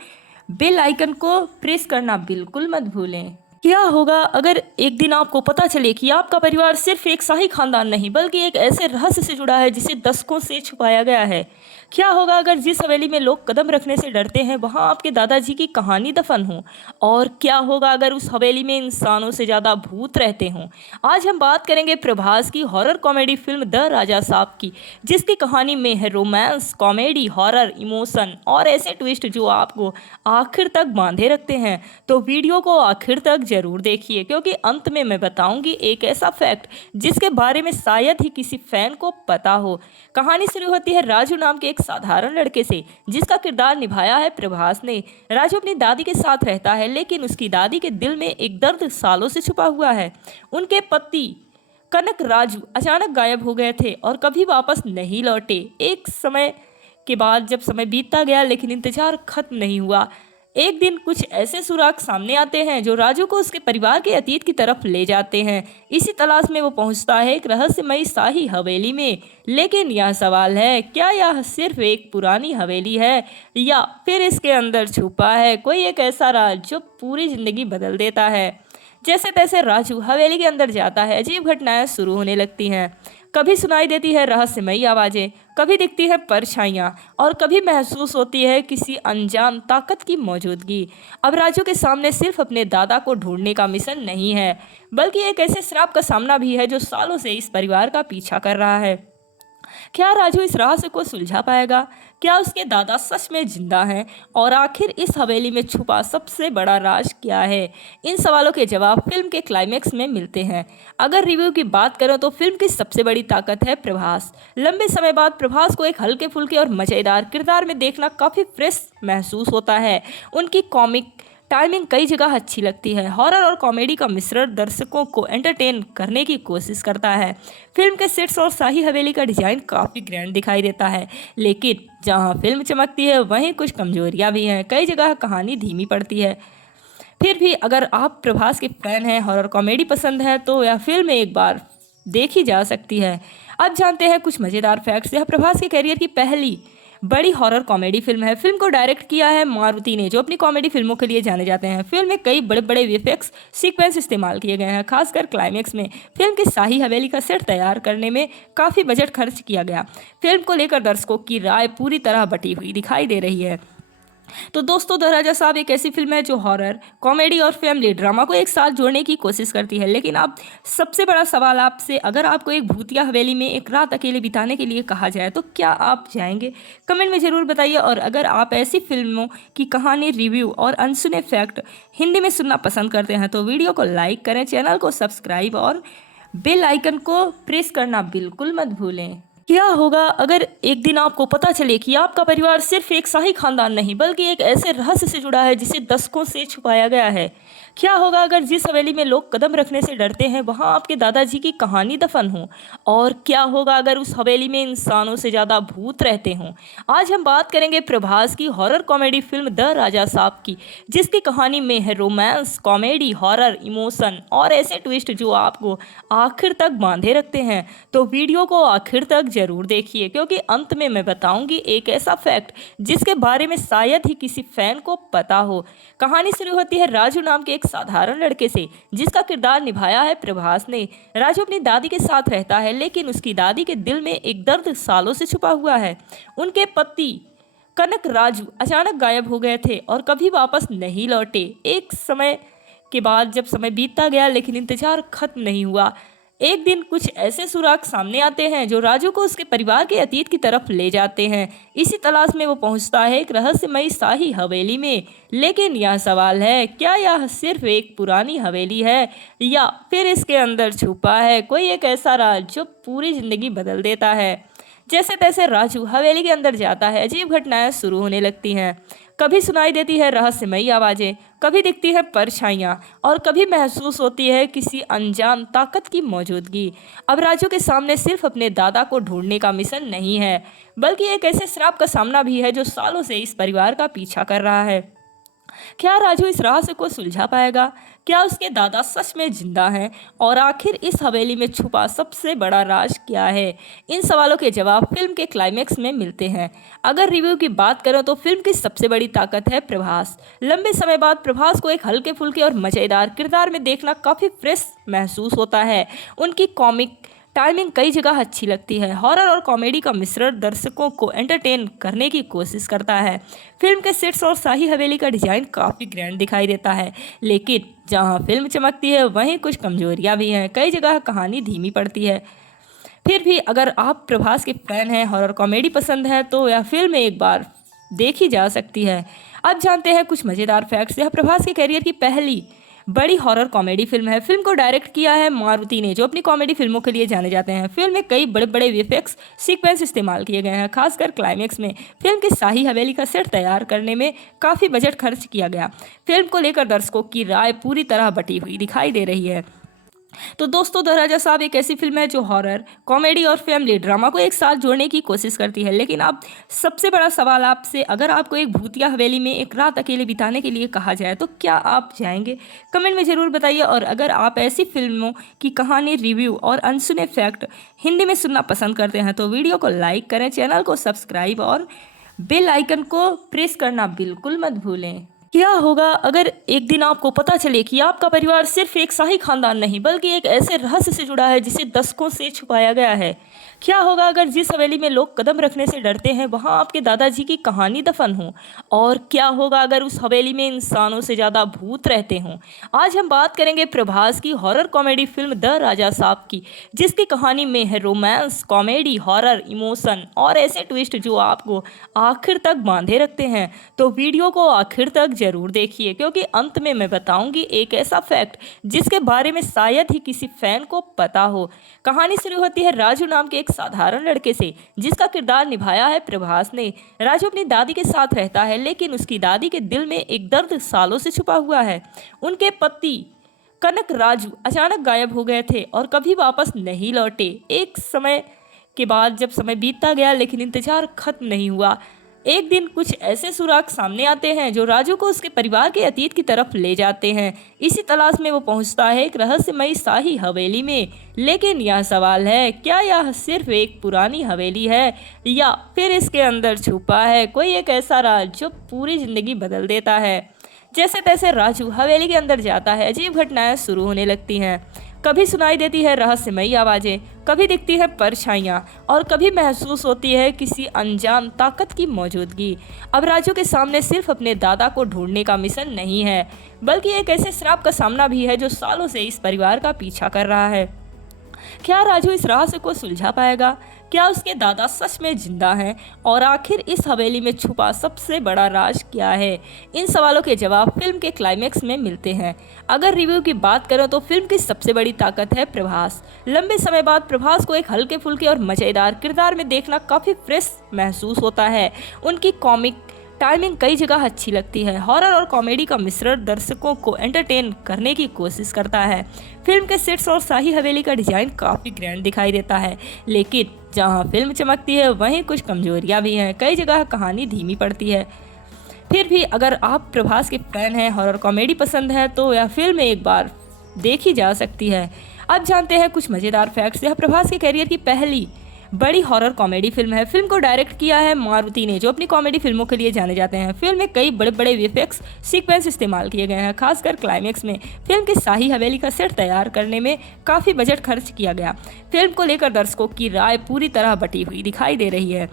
बेल आइकन को प्रेस करना बिल्कुल मत भूलें। क्या होगा अगर एक दिन आपको पता चले कि आपका परिवार सिर्फ एक शाही खानदान नहीं बल्कि एक ऐसे रहस्य से जुड़ा है जिसे दशकों से छुपाया गया है? क्या होगा अगर जिस हवेली में लोग कदम रखने से डरते हैं वहां आपके दादाजी की कहानी दफन हो? और क्या होगा अगर उस हवेली में इंसानों से ज़्यादा भूत रहते हों? आज हम बात करेंगे प्रभास की हॉरर कॉमेडी फिल्म द राजा साहब की, जिसकी कहानी में है रोमांस, कॉमेडी, हॉरर, इमोशन और ऐसे ट्विस्ट जो आपको आखिर तक बांधे रखते हैं। तो वीडियो को आखिर तक जरूर देखिए, क्योंकि अंत में मैं बताऊंगी एक ऐसा फैक्ट जिसके बारे में शायद ही किसी फैन को पता हो। कहानी शुरू होती है राजू नाम के एक एक साधारण लड़के से, जिसका किरदार निभाया है प्रभास ने। राजू अपनी दादी के साथ रहता है, लेकिन उसकी दादी के दिल में एक दर्द सालों से छुपा हुआ है। उनके पति कनक राजू अचानक गायब हो गए थे और कभी वापस नहीं लौटे। एक समय के बाद जब समय बीतता गया, लेकिन इंतजार खत्म नहीं हुआ। एक दिन कुछ ऐसे सुराग सामने आते हैं जो राजू को उसके परिवार के अतीत की तरफ ले जाते हैं। इसी तलाश में वो पहुंचता है एक रहस्यमयी शाही हवेली में। लेकिन यह सवाल है, क्या यह सिर्फ एक पुरानी हवेली है या फिर इसके अंदर छुपा है कोई एक ऐसा राज जो पूरी जिंदगी बदल देता है। जैसे तैसे राजू हवेली के अंदर जाता है, अजीब घटनाएं शुरू होने लगती हैं। कभी सुनाई देती है रहस्यमयी आवाज़ें, कभी दिखती है परछाइयाँ और कभी महसूस होती है किसी अनजान ताकत की मौजूदगी। अब राजू के सामने सिर्फ अपने दादा को ढूंढने का मिशन नहीं है, बल्कि एक ऐसे श्राप का सामना भी है जो सालों से इस परिवार का पीछा कर रहा है। क्या राजू इस रहस्य को सुलझा पाएगा? क्या उसके दादा सच में जिंदा हैं? और आखिर इस हवेली में छुपा सबसे बड़ा राज क्या है? इन सवालों के जवाब फिल्म के क्लाइमेक्स में मिलते हैं। अगर रिव्यू की बात करें तो फिल्म की सबसे बड़ी ताकत है प्रभास। लंबे समय बाद प्रभास को एक हल्के फुल्के और मज़ेदार किरदार में देखना काफ़ी फ्रेश महसूस होता है। उनकी कॉमिक टाइमिंग कई जगह अच्छी लगती है। हॉरर और कॉमेडी का मिश्रण दर्शकों को एंटरटेन करने की कोशिश करता है। फिल्म के सेट्स और शाही हवेली का डिजाइन काफ़ी ग्रैंड दिखाई देता है, लेकिन जहां फिल्म चमकती है वहीं कुछ कमजोरियां भी हैं। कई जगह कहानी धीमी पड़ती है। फिर भी अगर आप प्रभास के फैन हैं, हॉरर कॉमेडी पसंद है, तो यह फिल्म एक बार देखी जा सकती है। अब जानते हैं कुछ मज़ेदार फैक्ट्स। यह प्रभास के करियर की पहली बड़ी हॉरर कॉमेडी फिल्म है। फिल्म को डायरेक्ट किया है मारुति ने, जो अपनी कॉमेडी फिल्मों के लिए जाने जाते हैं। फिल्म में कई बड़े बड़े वीएफएक्स सीक्वेंस इस्तेमाल किए गए हैं, खासकर क्लाइमेक्स में। फिल्म की शाही हवेली का सेट तैयार करने में काफ़ी बजट खर्च किया गया। फिल्म को लेकर दर्शकों की राय पूरी तरह बटी हुई दिखाई दे रही है। तो दोस्तों, द राजा साहब एक ऐसी फिल्म है जो हॉरर, कॉमेडी और फैमिली ड्रामा को एक साथ जोड़ने की कोशिश करती है। लेकिन अब सबसे बड़ा सवाल आपसे, अगर आपको एक भूतिया हवेली में एक रात अकेले बिताने के लिए कहा जाए तो क्या आप जाएंगे? कमेंट में ज़रूर बताइए। और अगर आप ऐसी फिल्मों की कहानी, रिव्यू और अनसुने फैक्ट हिंदी में सुनना पसंद करते हैं तो वीडियो को लाइक करें, चैनल को सब्सक्राइब और बेल आइकन को प्रेस करना बिल्कुल मत भूलें। क्या होगा अगर एक दिन आपको पता चले कि आपका परिवार सिर्फ एक शाही खानदान नहीं, बल्कि एक ऐसे रहस्य से जुड़ा है जिसे दशकों से छुपाया गया है? क्या होगा अगर जिस हवेली में लोग कदम रखने से डरते हैं वहां आपके दादाजी की कहानी दफन हो? और क्या होगा अगर उस हवेली में इंसानों से ज़्यादा भूत रहते हों? आज हम बात करेंगे प्रभास की हॉरर कॉमेडी फिल्म द राजा साहब की, जिसकी कहानी में है रोमांस, कॉमेडी, हॉरर, इमोशन और ऐसे ट्विस्ट जो आपको आखिर तक बांधे रखते हैं। तो वीडियो को आखिर तक जरूर देखिए, क्योंकि अंत में मैं बताऊंगी एक ऐसा फैक्ट जिसके बारे में शायद ही किसी फैन को पता हो। कहानी शुरू होती है राजू नाम के एक साधारण लड़के से, जिसका किरदार निभाया है प्रभास ने। राजू अपनी दादी के साथ रहता है, लेकिन उसकी दादी के दिल में एक दर्द सालों से छुपा हुआ है। उनके पति कनक राजू अचानक गायब हो गए थे और कभी वापस नहीं लौटे। एक समय के बाद जब समय बीतता गया, लेकिन इंतजार खत्म नहीं हुआ। एक दिन कुछ ऐसे सुराग सामने आते हैं जो राजू को उसके परिवार के अतीत की तरफ ले जाते हैं। इसी तलाश में वो पहुंचता है एक रहस्यमयी शाही हवेली में। लेकिन यह सवाल है, क्या यह सिर्फ एक पुरानी हवेली है या फिर इसके अंदर छुपा है कोई एक ऐसा राज जो पूरी जिंदगी बदल देता है? जैसे तैसे राजू हवेली के अंदर जाता है, अजीब घटनाएं शुरू होने लगती हैं। कभी सुनाई देती है रहस्यमयी आवाज़ें, कभी दिखती है परछाइयाँ और कभी महसूस होती है किसी अनजान ताकत की मौजूदगी। अब राजू के सामने सिर्फ अपने दादा को ढूंढने का मिशन नहीं है, बल्कि एक ऐसे श्राप का सामना भी है जो सालों से इस परिवार का पीछा कर रहा है। क्या राजू इस रहस्य को सुलझा पाएगा? क्या उसके दादा सच में जिंदा हैं? और आखिर इस हवेली में छुपा सबसे बड़ा राज क्या है? इन सवालों के जवाब फिल्म के क्लाइमेक्स में मिलते हैं। अगर रिव्यू की बात करें तो फिल्म की सबसे बड़ी ताकत है प्रभास। लंबे समय बाद प्रभास को एक हल्के फुल्के और मज़ेदार किरदार में देखना काफ़ी फ्रेश महसूस होता है। उनकी कॉमिक टाइमिंग कई जगह अच्छी लगती है। हॉरर और कॉमेडी का मिश्रण दर्शकों को एंटरटेन करने की कोशिश करता है। फिल्म के सेट्स और शाही हवेली का डिजाइन काफ़ी ग्रैंड दिखाई देता है, लेकिन जहां फिल्म चमकती है वहीं कुछ कमजोरियां भी हैं। कई जगह कहानी धीमी पड़ती है। फिर भी अगर आप प्रभास के फैन हैं, हॉरर कॉमेडी पसंद है, तो यह फिल्म एक बार देखी जा सकती है। अब जानते हैं कुछ मज़ेदार फैक्ट्स। यह प्रभास के करियर की पहली बड़ी हॉरर कॉमेडी फिल्म है। फिल्म को डायरेक्ट किया है मारुति ने, जो अपनी कॉमेडी फिल्मों के लिए जाने जाते हैं। फिल्म में कई बड़े बड़े वीएफएक्स सीक्वेंस इस्तेमाल किए गए हैं। खासकर क्लाइमेक्स में फिल्म की शाही हवेली का सेट तैयार करने में काफ़ी बजट खर्च किया गया। फिल्म को लेकर दर्शकों की राय पूरी तरह बटी हुई दिखाई दे रही है। तो दोस्तों, द राजा साहब एक ऐसी फिल्म है जो हॉरर, कॉमेडी और फैमिली ड्रामा को एक साथ जोड़ने की कोशिश करती है। लेकिन अब सबसे बड़ा सवाल आपसे, अगर आपको एक भूतिया हवेली में एक रात अकेले बिताने के लिए कहा जाए तो क्या आप जाएंगे? कमेंट में ज़रूर बताइए। और अगर आप ऐसी फिल्मों की कहानी, रिव्यू और अनसुने फैक्ट हिंदी में सुनना पसंद करते हैं तो वीडियो को लाइक करें, चैनल को सब्सक्राइब और बेल आइकन को प्रेस करना बिल्कुल मत भूलें। क्या होगा अगर एक दिन आपको पता चले कि आपका परिवार सिर्फ एक शाही खानदान नहीं बल्कि एक ऐसे रहस्य से जुड़ा है जिसे दशकों से छुपाया गया है? क्या होगा अगर जिस हवेली में लोग कदम रखने से डरते हैं वहां आपके दादाजी की कहानी दफन हो? और क्या होगा अगर उस हवेली में इंसानों से ज़्यादा भूत रहते हों? आज हम बात करेंगे प्रभास की हॉरर कॉमेडी फिल्म द राजा साहब की, जिसकी कहानी में है रोमांस, कॉमेडी, हॉरर, इमोशन और ऐसे ट्विस्ट जो आपको आखिर तक बांधे रखते हैं। तो वीडियो को आखिर तक जरूर देखिए, क्योंकि अंत में मैं बताऊंगी एक ऐसा फैक्ट जिसके बारे में शायद ही किसी फैन को पता हो। कहानी शुरू होती है राजू नाम के एक साधारण लड़के से, जिसका किरदार निभाया है प्रभास ने। राजू अपनी दादी के साथ रहता है, लेकिन उसकी दादी के दिल में एक दर्द सालों से छुपा हुआ है। उनके पति कनक राजू अचानक गायब हो गए थे और कभी वापस नहीं लौटे। एक समय के बाद जब समय बीतता गया लेकिन इंतजार खत्म नहीं हुआ। एक दिन कुछ ऐसे सुराग सामने आते हैं जो राजू को उसके परिवार के अतीत की तरफ ले जाते हैं। इसी तलाश में वो पहुंचता है एक रहस्यमयी शाही हवेली में। लेकिन यह सवाल है, क्या यह सिर्फ एक पुरानी हवेली है या फिर इसके अंदर छुपा है कोई एक ऐसा राज जो पूरी जिंदगी बदल देता है? जैसे तैसे राजू हवेली के अंदर जाता है, अजीब घटनाएं शुरू होने लगती हैं। कभी सुनाई देती है रहस्यमयी आवाज़ें, कभी दिखती है परछाइयाँ और कभी महसूस होती है किसी अनजान ताकत की मौजूदगी। अब राजू के सामने सिर्फ अपने दादा को ढूंढने का मिशन नहीं है, बल्कि एक ऐसे श्राप का सामना भी है जो सालों से इस परिवार का पीछा कर रहा है। क्या राजू इस रहस्य को सुलझा पाएगा? क्या उसके दादा सच में जिंदा हैं? और आखिर इस हवेली में छुपा सबसे बड़ा राज क्या है? इन सवालों के जवाब फिल्म के क्लाइमेक्स में मिलते हैं। अगर रिव्यू की बात करें तो फिल्म की सबसे बड़ी ताकत है प्रभास। लंबे समय बाद प्रभास को एक हल्के फुल्के और मज़ेदार किरदार में देखना काफ़ी फ्रेश महसूस होता है। उनकी कॉमिक टाइमिंग कई जगह अच्छी लगती है। हॉरर और कॉमेडी का मिश्रण दर्शकों को एंटरटेन करने की कोशिश करता है। फिल्म के सेट्स और शाही हवेली का डिजाइन काफ़ी ग्रैंड दिखाई देता है, लेकिन जहां फिल्म चमकती है वहीं कुछ कमजोरियां भी हैं। कई जगह कहानी धीमी पड़ती है। फिर भी अगर आप प्रभास के फैन हैं, हॉरर कॉमेडी पसंद है, तो यह फिल्म एक बार देखी जा सकती है। अब जानते हैं कुछ मज़ेदार फैक्ट्स। यह प्रभास के करियर की पहली बड़ी हॉरर कॉमेडी फिल्म है। फिल्म को डायरेक्ट किया है मारुति ने, जो अपनी कॉमेडी फिल्मों के लिए जाने जाते हैं। फिल्म में कई बड़े बड़े वीएफएक्स सीक्वेंस इस्तेमाल किए गए हैं। खासकर क्लाइमेक्स में फिल्म की शाही हवेली का सेट तैयार करने में काफ़ी बजट खर्च किया गया। फिल्म को लेकर दर्शकों की राय पूरी तरह बटी हुई दिखाई दे रही है।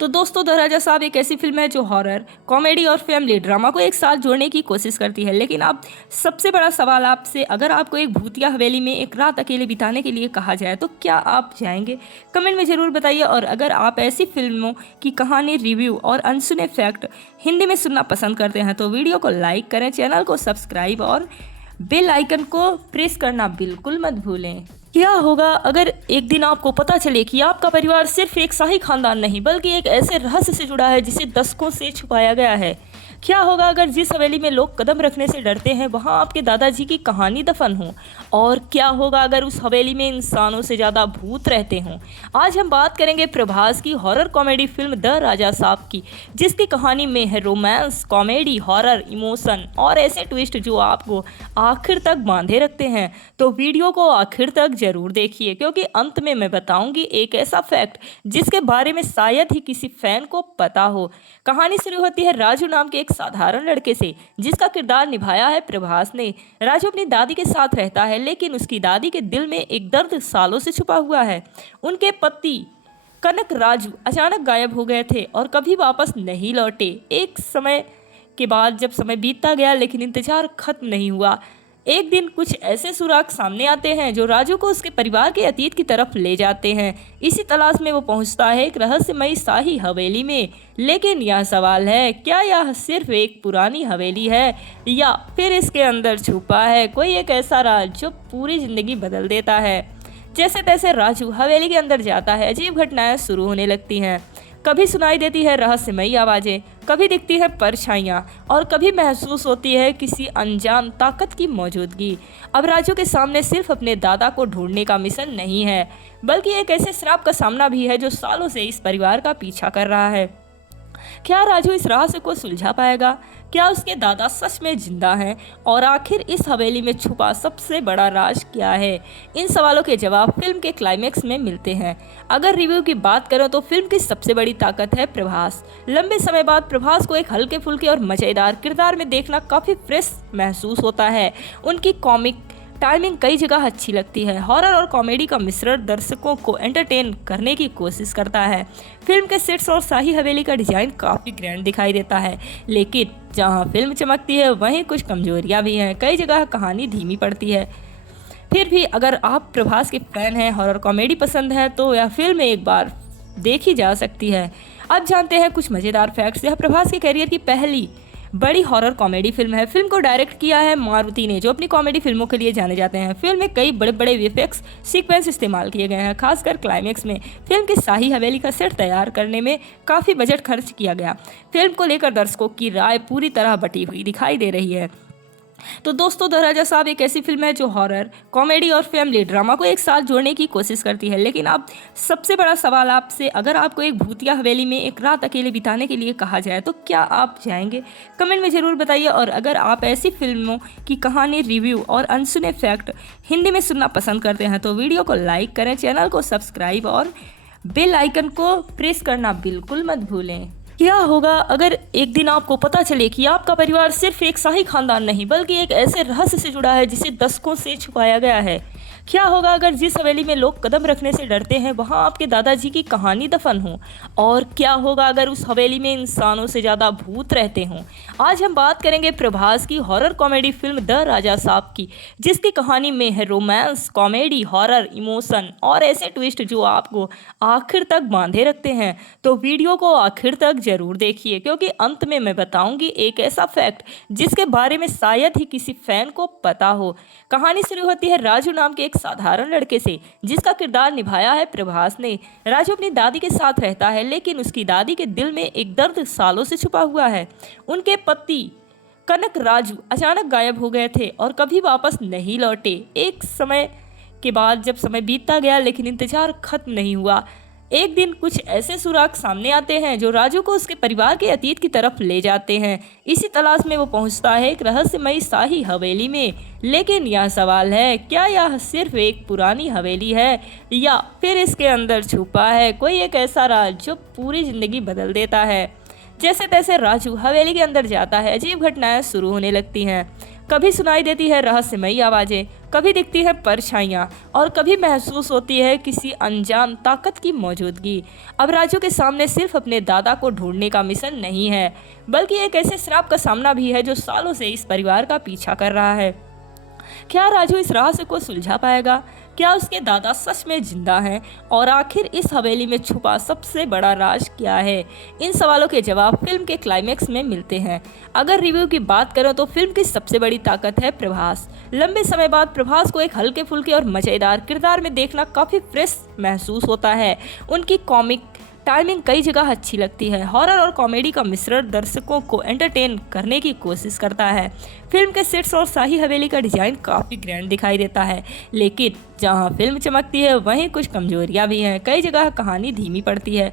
तो दोस्तों, द राजा साहब एक ऐसी फिल्म है जो हॉरर, कॉमेडी और फैमिली ड्रामा को एक साथ जोड़ने की कोशिश करती है। लेकिन अब सबसे बड़ा सवाल आपसे, अगर आपको एक भूतिया हवेली में एक रात अकेले बिताने के लिए कहा जाए तो क्या आप जाएंगे? कमेंट में ज़रूर बताइए। और अगर आप ऐसी फिल्मों की कहानी, रिव्यू और अनसुने फैक्ट हिंदी में सुनना पसंद करते हैं तो वीडियो को लाइक करें, चैनल को सब्सक्राइब और बेल आइकन को प्रेस करना बिल्कुल मत भूलें। क्या होगा अगर एक दिन आपको पता चले कि आपका परिवार सिर्फ एक शाही खानदान नहीं बल्कि एक ऐसे रहस्य से जुड़ा है जिसे दशकों से छुपाया गया है? क्या होगा अगर जिस हवेली में लोग कदम रखने से डरते हैं वहां आपके दादाजी की कहानी दफन हो? और क्या होगा अगर उस हवेली में इंसानों से ज़्यादा भूत रहते हों? आज हम बात करेंगे प्रभास की हॉरर कॉमेडी फिल्म द राजा साहब की, जिसकी कहानी में है रोमांस, कॉमेडी, हॉरर, इमोशन और ऐसे ट्विस्ट जो आपको आखिर तक बांधे रखते हैं। तो वीडियो को आखिर तक जरूर देखिए, क्योंकि अंत में मैं बताऊंगी एक ऐसा फैक्ट जिसके बारे में शायद ही किसी फैन को पता हो। कहानी शुरू होती है राजू नाम के एक साधारण लड़के से, जिसका किरदार निभाया है प्रभास ने। राजू अपनी दादी के साथ रहता है, लेकिन उसकी दादी के दिल में एक दर्द सालों से छुपा हुआ है। उनके पति कनक राजू अचानक गायब हो गए थे और कभी वापस नहीं लौटे। एक समय के बाद जब समय बीतता गया लेकिन इंतजार खत्म नहीं हुआ। एक दिन कुछ ऐसे सुराग सामने आते हैं जो राजू को उसके परिवार के अतीत की तरफ ले जाते हैं। इसी तलाश में वो पहुंचता है एक रहस्यमयी शाही हवेली में। लेकिन यह सवाल है, क्या यह सिर्फ एक पुरानी हवेली है या फिर इसके अंदर छुपा है कोई एक ऐसा राज जो पूरी जिंदगी बदल देता है। जैसे तैसे राजू हवेली के अंदर जाता है, अजीब घटनाएं शुरू होने लगती हैं। कभी सुनाई देती है रहस्यमयी आवाज़ें, कभी दिखती है परछाइयाँ और कभी महसूस होती है किसी अनजान ताकत की मौजूदगी। अब राजू के सामने सिर्फ अपने दादा को ढूंढने का मिशन नहीं है, बल्कि एक ऐसे श्राप का सामना भी है जो सालों से इस परिवार का पीछा कर रहा है। क्या राजू इस रहस्य को सुलझा पाएगा? क्या उसके दादा सच में जिंदा हैं? और आखिर इस हवेली में छुपा सबसे बड़ा राज क्या है? इन सवालों के जवाब फिल्म के क्लाइमेक्स में मिलते हैं। अगर रिव्यू की बात करें तो फिल्म की सबसे बड़ी ताकत है प्रभास। लंबे समय बाद प्रभास को एक हल्के फुल्के और मज़ेदार किरदार में देखना काफ़ी फ्रेश महसूस होता है। उनकी कॉमिक टाइमिंग कई जगह अच्छी लगती है। हॉरर और कॉमेडी का मिश्रण दर्शकों को एंटरटेन करने की कोशिश करता है। फिल्म के सेट्स और शाही हवेली का डिजाइन काफ़ी ग्रैंड दिखाई देता है, लेकिन जहां फिल्म चमकती है वहीं कुछ कमजोरियां भी हैं। कई जगह कहानी धीमी पड़ती है। फिर भी अगर आप प्रभास के फैन हैं, हॉरर कॉमेडी पसंद है, तो यह फिल्म एक बार देखी जा सकती है। अब जानते हैं कुछ मज़ेदार फैक्ट्स। यह प्रभास के करियर की पहली बड़ी हॉरर कॉमेडी फिल्म है। फिल्म को डायरेक्ट किया है मारुति ने, जो अपनी कॉमेडी फिल्मों के लिए जाने जाते हैं। फिल्म में कई बड़े बड़े वीएफएक्स सीक्वेंस इस्तेमाल किए गए हैं, खासकर क्लाइमेक्स में। फिल्म की शाही हवेली का सेट तैयार करने में काफ़ी बजट खर्च किया गया। फिल्म को लेकर दर्शकों की राय पूरी तरह बटी हुई दिखाई दे रही है। तो दोस्तों, द राजा साहब एक ऐसी फिल्म है जो हॉरर, कॉमेडी और फैमिली ड्रामा को एक साथ जोड़ने की कोशिश करती है। लेकिन अब सबसे बड़ा सवाल आपसे, अगर आपको एक भूतिया हवेली में एक रात अकेले बिताने के लिए कहा जाए तो क्या आप जाएंगे? कमेंट में ज़रूर बताइए। और अगर आप ऐसी फिल्मों की कहानी, रिव्यू और अनसुने फैक्ट हिंदी में सुनना पसंद करते हैं तो वीडियो को लाइक करें, चैनल को सब्सक्राइब और बेल आइकन को प्रेस करना बिल्कुल मत भूलें। क्या होगा अगर एक दिन आपको पता चले कि आपका परिवार सिर्फ एक शाही खानदान नहीं बल्कि एक ऐसे रहस्य से जुड़ा है जिसे दशकों से छुपाया गया है? क्या होगा अगर जिस हवेली में लोग कदम रखने से डरते हैं वहां आपके दादाजी की कहानी दफन हो? और क्या होगा अगर उस हवेली में इंसानों से ज़्यादा भूत रहते हों? आज हम बात करेंगे प्रभास की हॉरर कॉमेडी फिल्म द राजा साहब की, जिसकी कहानी में है रोमांस, कॉमेडी, हॉरर, इमोशन और ऐसे ट्विस्ट जो आपको आखिर तक बांधे रखते हैं। तो वीडियो को आखिर तक जरूर देखिए, क्योंकि अंत में मैं बताऊंगी एक ऐसा फैक्ट जिसके बारे में शायद ही किसी फैन को पता हो। कहानी शुरू होती है राजू नाम के एक साधारण लड़के से, जिसका किरदार निभाया है प्रभास ने। राजू अपनी दादी के साथ रहता है, लेकिन उसकी दादी के दिल में एक दर्द सालों से छुपा हुआ है। उनके पति कनक राजू अचानक गायब हो गए थे और कभी वापस नहीं लौटे। एक समय के बाद जब समय बीतता गया लेकिन इंतजार खत्म नहीं हुआ, एक दिन कुछ ऐसे सुराग सामने आते हैं जो राजू को उसके परिवार के अतीत की तरफ ले जाते हैं। इसी तलाश में वो पहुंचता है एक रहस्यमयी शाही हवेली में। लेकिन यह सवाल है, क्या यह सिर्फ एक पुरानी हवेली है या फिर इसके अंदर छुपा है कोई एक ऐसा राज जो पूरी जिंदगी बदल देता है? जैसे तैसे राजू हवेली के अंदर जाता है, अजीब घटनाएं शुरू होने लगती हैं। कभी सुनाई देती है रहस्यमयी आवाज़ें, कभी दिखती है परछाइयाँ और कभी महसूस होती है किसी अनजान ताकत की मौजूदगी। अब राजू के सामने सिर्फ अपने दादा को ढूंढने का मिशन नहीं है, बल्कि एक ऐसे श्राप का सामना भी है जो सालों से इस परिवार का पीछा कर रहा है। क्या राजू इस रहस्य को सुलझा पाएगा? क्या उसके दादा सच में जिंदा हैं? और आखिर इस हवेली में छुपा सबसे बड़ा राज क्या है? इन सवालों के जवाब फिल्म के क्लाइमेक्स में मिलते हैं। अगर रिव्यू की बात करें तो फिल्म की सबसे बड़ी ताकत है प्रभास। लंबे समय बाद प्रभास को एक हल्के फुल्के और मज़ेदार किरदार में देखना काफ़ी फ्रेश महसूस होता है। उनकी कॉमिक टाइमिंग कई जगह अच्छी लगती है। हॉरर और कॉमेडी का मिश्रण दर्शकों को एंटरटेन करने की कोशिश करता है। फिल्म के सेट्स और शाही हवेली का डिजाइन काफ़ी ग्रैंड दिखाई देता है, लेकिन जहां फिल्म चमकती है वहीं कुछ कमजोरियां भी हैं। कई जगह कहानी धीमी पड़ती है।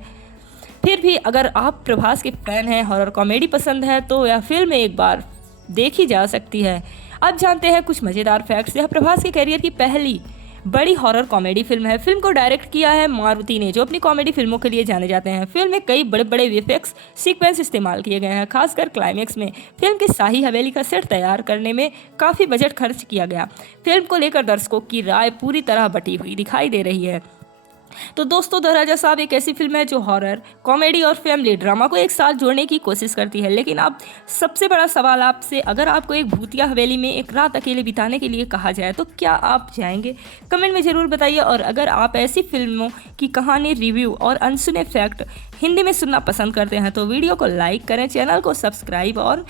फिर भी अगर आप प्रभास के फैन हैं, हॉरर कॉमेडी पसंद है, तो यह फिल्म एक बार देखी जा सकती है। अब जानते हैं कुछ मज़ेदार फैक्ट्स। यह प्रभास के करियर की पहली बड़ी हॉरर कॉमेडी फिल्म है। फिल्म को डायरेक्ट किया है मारुति ने, जो अपनी कॉमेडी फिल्मों के लिए जाने जाते हैं। फिल्म में कई बड़े बड़े वीएफएक्स सीक्वेंस इस्तेमाल किए गए हैं, खासकर क्लाइमेक्स में। फिल्म की शाही हवेली का सेट तैयार करने में काफ़ी बजट खर्च किया गया। फिल्म को लेकर दर्शकों की राय पूरी तरह बटी हुई दिखाई दे रही है। तो दोस्तों, द राजा साहब एक ऐसी फिल्म है जो हॉरर, कॉमेडी और फैमिली ड्रामा को एक साथ जोड़ने की कोशिश करती है। लेकिन अब सबसे बड़ा सवाल आपसे, अगर आपको एक भूतिया हवेली में एक रात अकेले बिताने के लिए कहा जाए तो क्या आप जाएंगे? कमेंट में ज़रूर बताइए। और अगर आप ऐसी फिल्मों की कहानी, रिव्यू और अनसुने फैक्ट हिंदी में सुनना पसंद करते हैं तो वीडियो को लाइक करें, चैनल को सब्सक्राइब और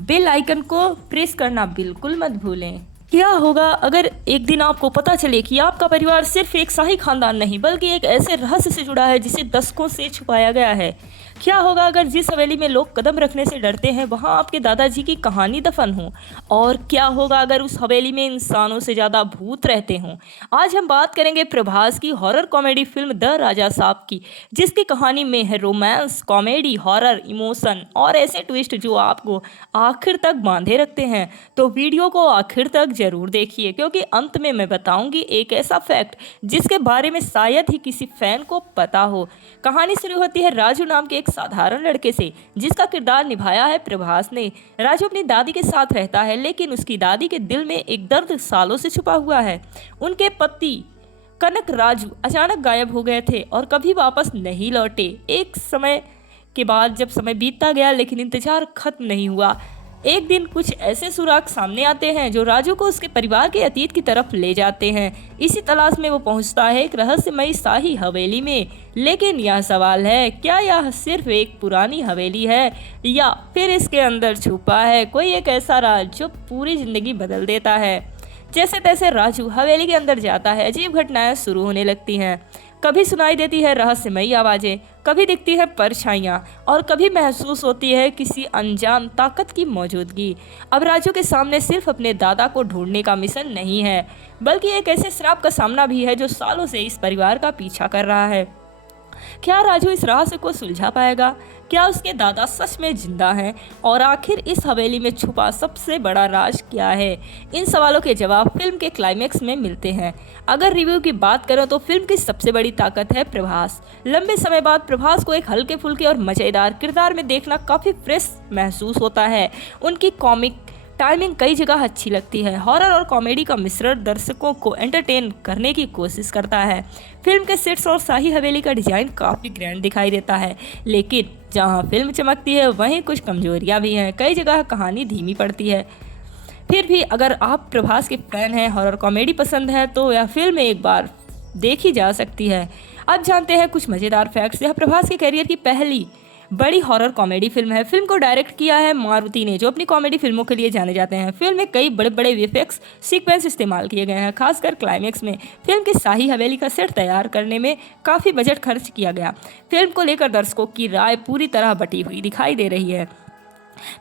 बेल आइकन को प्रेस करना बिल्कुल मत भूलें। क्या होगा अगर एक दिन आपको पता चले कि आपका परिवार सिर्फ एक शाही खानदान नहीं बल्कि एक ऐसे रहस्य से जुड़ा है जिसे दशकों से छुपाया गया है? क्या होगा अगर जिस हवेली में लोग कदम रखने से डरते हैं वहां आपके दादाजी की कहानी दफन हो? और क्या होगा अगर उस हवेली में इंसानों से ज़्यादा भूत रहते हों? आज हम बात करेंगे प्रभास की हॉरर कॉमेडी फिल्म द राजा साहब की, जिसकी कहानी में है रोमांस, कॉमेडी, हॉरर, इमोशन और ऐसे ट्विस्ट जो आपको आखिर तक बांधे रखते हैं। तो वीडियो को आखिर तक जरूर देखिए, क्योंकि अंत में मैं बताऊंगी एक ऐसा फैक्ट जिसके बारे में शायद ही किसी फैन को पता हो। कहानी शुरू होती है राजू नाम के एक साधारण लड़के से, जिसका किरदार निभाया है प्रभास ने। राजू अपनी दादी के साथ रहता है, लेकिन उसकी दादी के दिल में एक दर्द सालों से छुपा हुआ है। उनके पति कनक राजू अचानक गायब हो गए थे और कभी वापस नहीं लौटे। एक समय के बाद जब समय बीतता गया लेकिन इंतजार खत्म नहीं हुआ, एक दिन कुछ ऐसे सुराग सामने आते हैं जो राजू को उसके परिवार के अतीत की तरफ ले जाते हैं। इसी तलाश में वो पहुंचता है एक रहस्यमयी शाही हवेली में। लेकिन यह सवाल है, क्या यह सिर्फ एक पुरानी हवेली है या फिर इसके अंदर छुपा है कोई एक ऐसा राज जो पूरी जिंदगी बदल देता है? जैसे तैसे राजू हवेली के अंदर जाता है, अजीब घटनाएं शुरू होने लगती हैं। कभी सुनाई देती है रहस्यमयी आवाज़ें, कभी दिखती है परछाइयाँ और कभी महसूस होती है किसी अनजान ताकत की मौजूदगी। अब राजू के सामने सिर्फ अपने दादा को ढूंढने का मिशन नहीं है, बल्कि एक ऐसे श्राप का सामना भी है जो सालों से इस परिवार का पीछा कर रहा है। क्या राजू इस रहस्य को सुलझा पाएगा? क्या उसके दादा सच में जिंदा हैं? और आखिर इस हवेली में छुपा सबसे बड़ा राज क्या है? इन सवालों के जवाब फिल्म के क्लाइमेक्स में मिलते हैं। अगर रिव्यू की बात करें तो फिल्म की सबसे बड़ी ताकत है प्रभास। लंबे समय बाद प्रभास को एक हल्के फुल्के और मज़ेदार किरदार में देखना काफ़ी फ्रेश महसूस होता है। उनकी कॉमिक टाइमिंग कई जगह अच्छी लगती है। हॉरर और कॉमेडी का मिश्रण दर्शकों को एंटरटेन करने की कोशिश करता है। फिल्म के सेट्स और शाही हवेली का डिजाइन काफ़ी ग्रैंड दिखाई देता है, लेकिन जहां फिल्म चमकती है वहीं कुछ कमजोरियां भी हैं। कई जगह कहानी धीमी पड़ती है। फिर भी अगर आप प्रभास के फैन हैं, हॉरर कॉमेडी पसंद है, तो यह फिल्म एक बार देखी जा सकती है। अब जानते हैं कुछ मज़ेदार फैक्ट्स। यह प्रभास के करियर की पहली बड़ी हॉरर कॉमेडी फिल्म है। फिल्म को डायरेक्ट किया है मारुति ने, जो अपनी कॉमेडी फिल्मों के लिए जाने जाते हैं। फिल्म में कई बड़े बड़े वीएफएक्स सीक्वेंस इस्तेमाल किए गए हैं, खासकर क्लाइमेक्स में। फिल्म की शाही हवेली का सेट तैयार करने में काफ़ी बजट खर्च किया गया। फिल्म को लेकर दर्शकों की राय पूरी तरह बटी हुई दिखाई दे रही है।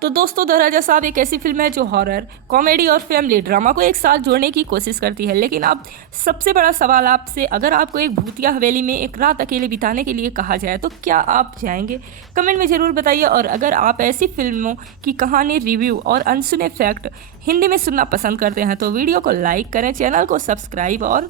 तो दोस्तों, द राजा साहब एक ऐसी फिल्म है जो हॉरर, कॉमेडी और फैमिली ड्रामा को एक साथ जोड़ने की कोशिश करती है। लेकिन अब सबसे बड़ा सवाल आपसे, अगर आपको एक भूतिया हवेली में एक रात अकेले बिताने के लिए कहा जाए तो क्या आप जाएंगे? कमेंट में ज़रूर बताइए। और अगर आप ऐसी फिल्मों की कहानी, रिव्यू और अनसुने फैक्ट हिंदी में सुनना पसंद करते हैं तो वीडियो को लाइक करें, चैनल को सब्सक्राइब और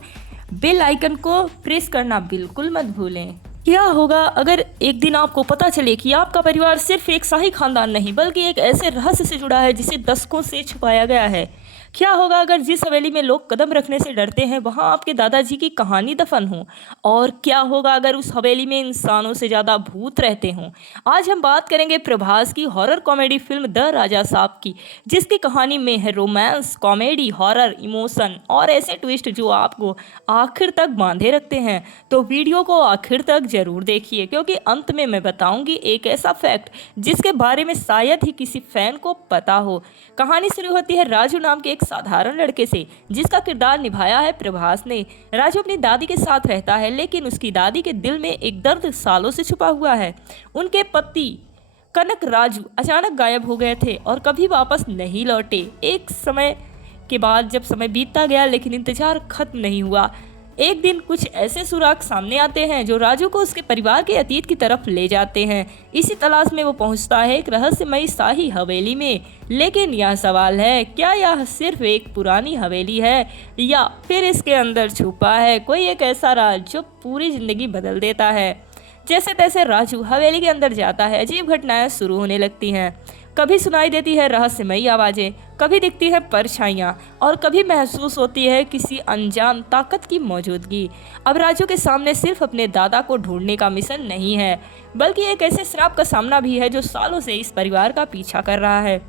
बेल आइकन को प्रेस करना बिल्कुल मत भूलें। क्या होगा अगर एक दिन आपको पता चले कि आपका परिवार सिर्फ एक शाही खानदान नहीं बल्कि एक ऐसे रहस्य से जुड़ा है जिसे दशकों से छुपाया गया है? क्या होगा अगर जिस हवेली में लोग कदम रखने से डरते हैं वहां आपके दादाजी की कहानी दफन हो? और क्या होगा अगर उस हवेली में इंसानों से ज़्यादा भूत रहते हों? आज हम बात करेंगे प्रभास की हॉरर कॉमेडी फिल्म द राजा साहब की, जिसकी कहानी में है रोमांस, कॉमेडी, हॉरर, इमोशन और ऐसे ट्विस्ट जो आपको आखिर तक बांधे रखते हैं। तो वीडियो को आखिर तक जरूर देखिए, क्योंकि अंत में मैं बताऊंगी एक ऐसा फैक्ट जिसके बारे में शायद ही किसी फैन को पता हो। कहानी शुरू होती है राजू नाम के एक साधारण लड़के से, जिसका किरदार निभाया है प्रभास ने। राजू अपनी दादी के साथ रहता है, लेकिन उसकी दादी के दिल में एक दर्द सालों से छुपा हुआ है। उनके पति कनक राजू अचानक गायब हो गए थे और कभी वापस नहीं लौटे। एक समय के बाद जब समय बीतता गया लेकिन इंतजार खत्म नहीं हुआ, एक दिन कुछ ऐसे सुराग सामने आते हैं जो राजू को उसके परिवार के अतीत की तरफ ले जाते हैं। इसी तलाश में वो पहुंचता है एक रहस्यमयी शाही हवेली में। लेकिन यह सवाल है, क्या यह सिर्फ एक पुरानी हवेली है या फिर इसके अंदर छुपा है कोई एक ऐसा राज जो पूरी जिंदगी बदल देता है? जैसे तैसे राजू हवेली के अंदर जाता है, अजीब घटनाएं शुरू होने लगती हैं। कभी सुनाई देती है रहस्यमयी आवाज़ें, कभी दिखती है परछाइयाँ और कभी महसूस होती है किसी अनजान ताकत की मौजूदगी। अब राजू के सामने सिर्फ अपने दादा को ढूंढने का मिशन नहीं है, बल्कि एक ऐसे श्राप का सामना भी है जो सालों से इस परिवार का पीछा कर रहा है।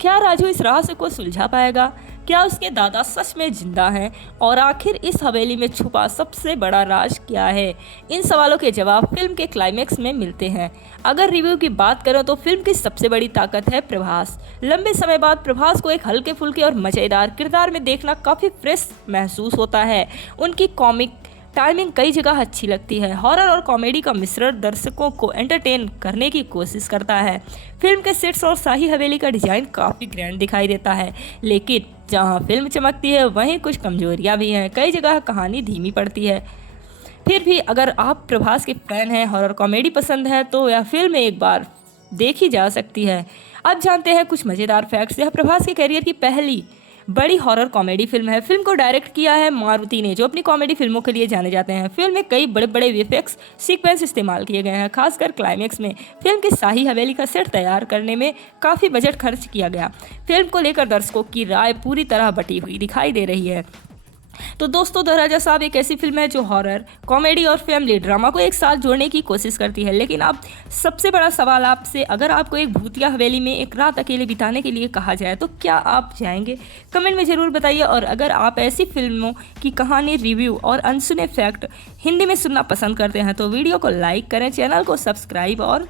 क्या राजू इस रहस्य को सुलझा पाएगा? क्या उसके दादा सच में जिंदा हैं? और आखिर इस हवेली में छुपा सबसे बड़ा राज क्या है? इन सवालों के जवाब फिल्म के क्लाइमेक्स में मिलते हैं। अगर रिव्यू की बात करें तो फिल्म की सबसे बड़ी ताकत है प्रभास। लंबे समय बाद प्रभास को एक हल्के फुल्के और मज़ेदार किरदार में देखना काफ़ी फ्रेश महसूस होता है। उनकी कॉमिक टाइमिंग कई जगह अच्छी लगती है। हॉरर और कॉमेडी का मिश्रण दर्शकों को एंटरटेन करने की कोशिश करता है। फिल्म के सेट्स और शाही हवेली का डिजाइन काफ़ी ग्रैंड दिखाई देता है, लेकिन जहां फिल्म चमकती है वहीं कुछ कमजोरियां भी हैं। कई जगह कहानी धीमी पड़ती है। फिर भी अगर आप प्रभास के फैन हैं, हॉरर कॉमेडी पसंद है, तो यह फिल्म एक बार देखी जा सकती है। अब जानते हैं कुछ मज़ेदार फैक्ट्स। यह प्रभास के करियर की पहली बड़ी हॉरर कॉमेडी फिल्म है। फिल्म को डायरेक्ट किया है मारुति ने, जो अपनी कॉमेडी फिल्मों के लिए जाने जाते हैं। फिल्म में कई बड़े बड़े वीएफएक्स सीक्वेंस इस्तेमाल किए गए हैं, खासकर क्लाइमेक्स में। फिल्म की शाही हवेली का सेट तैयार करने में काफ़ी बजट खर्च किया गया। फिल्म को लेकर दर्शकों की राय पूरी तरह बटी हुई दिखाई दे रही है। तो दोस्तों, द राजा साहब एक ऐसी फिल्म है जो हॉरर, कॉमेडी और फैमिली ड्रामा को एक साथ जोड़ने की कोशिश करती है। लेकिन अब सबसे बड़ा सवाल आपसे, अगर आपको एक भूतिया हवेली में एक रात अकेले बिताने के लिए कहा जाए तो क्या आप जाएंगे? कमेंट में ज़रूर बताइए। और अगर आप ऐसी फिल्मों की कहानी, रिव्यू और अनसुने फैक्ट हिंदी में सुनना पसंद करते हैं तो वीडियो को लाइक करें, चैनल को सब्सक्राइब और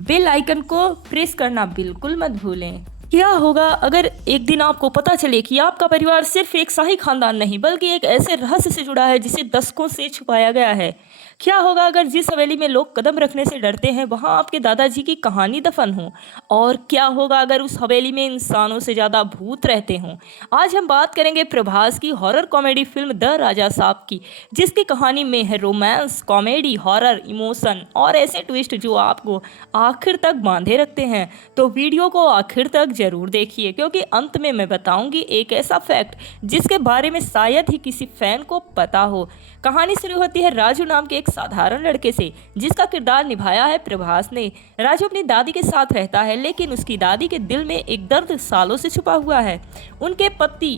बेल आइकन को प्रेस करना बिल्कुल मत भूलें। क्या होगा अगर एक दिन आपको पता चले कि आपका परिवार सिर्फ एक शाही खानदान नहीं, बल्कि एक ऐसे रहस्य से जुड़ा है जिसे दशकों से छुपाया गया है? क्या होगा अगर जिस हवेली में लोग कदम रखने से डरते हैं वहां आपके दादाजी की कहानी दफन हो? और क्या होगा अगर उस हवेली में इंसानों से ज़्यादा भूत रहते हों? आज हम बात करेंगे प्रभास की हॉरर कॉमेडी फिल्म द राजा साहब की, जिसकी कहानी में है रोमांस, कॉमेडी, हॉरर, इमोशन और ऐसे ट्विस्ट जो आपको आखिर तक बांधे रखते हैं। तो वीडियो को आखिर तक जरूर देखिए, क्योंकि अंत में मैं बताऊंगी एक ऐसा फैक्ट जिसके बारे में शायद ही किसी फैन को पता हो। कहानी शुरू होती है राजू नाम के एक साधारण लड़के से, जिसका किरदार निभाया है प्रभास ने। राजू अपनी दादी के साथ रहता है, लेकिन उसकी दादी के दिल में एक दर्द सालों से छुपा हुआ है। उनके पति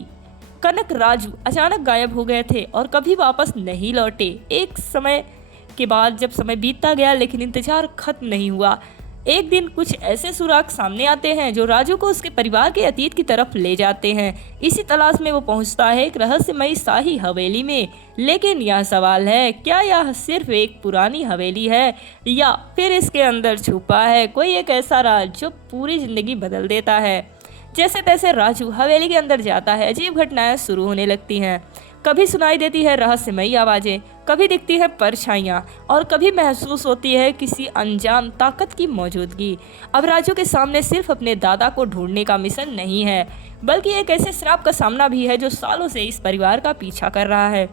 कनक राजू अचानक गायब हो गए थे और कभी वापस नहीं लौटे। एक समय के बाद जब समय बीतता गया, लेकिन इंतजार खत्म नहीं हुआ। एक दिन कुछ ऐसे सुराग सामने आते हैं जो राजू को उसके परिवार के अतीत की तरफ ले जाते हैं। इसी तलाश में वो पहुंचता है एक रहस्यमयी शाही हवेली में। लेकिन यह सवाल है, क्या यह सिर्फ एक पुरानी हवेली है या फिर इसके अंदर छुपा है कोई एक ऐसा राज जो पूरी जिंदगी बदल देता है? जैसे तैसे राजू हवेली के अंदर जाता है, अजीब घटनाएं शुरू होने लगती हैं। कभी सुनाई देती है रहस्यमयी आवाज़ें, कभी दिखती है परछाइयाँ और कभी महसूस होती है किसी अनजान ताकत की मौजूदगी। अब राजू के सामने सिर्फ अपने दादा को ढूंढने का मिशन नहीं है, बल्कि एक ऐसे श्राप का सामना भी है जो सालों से इस परिवार का पीछा कर रहा है।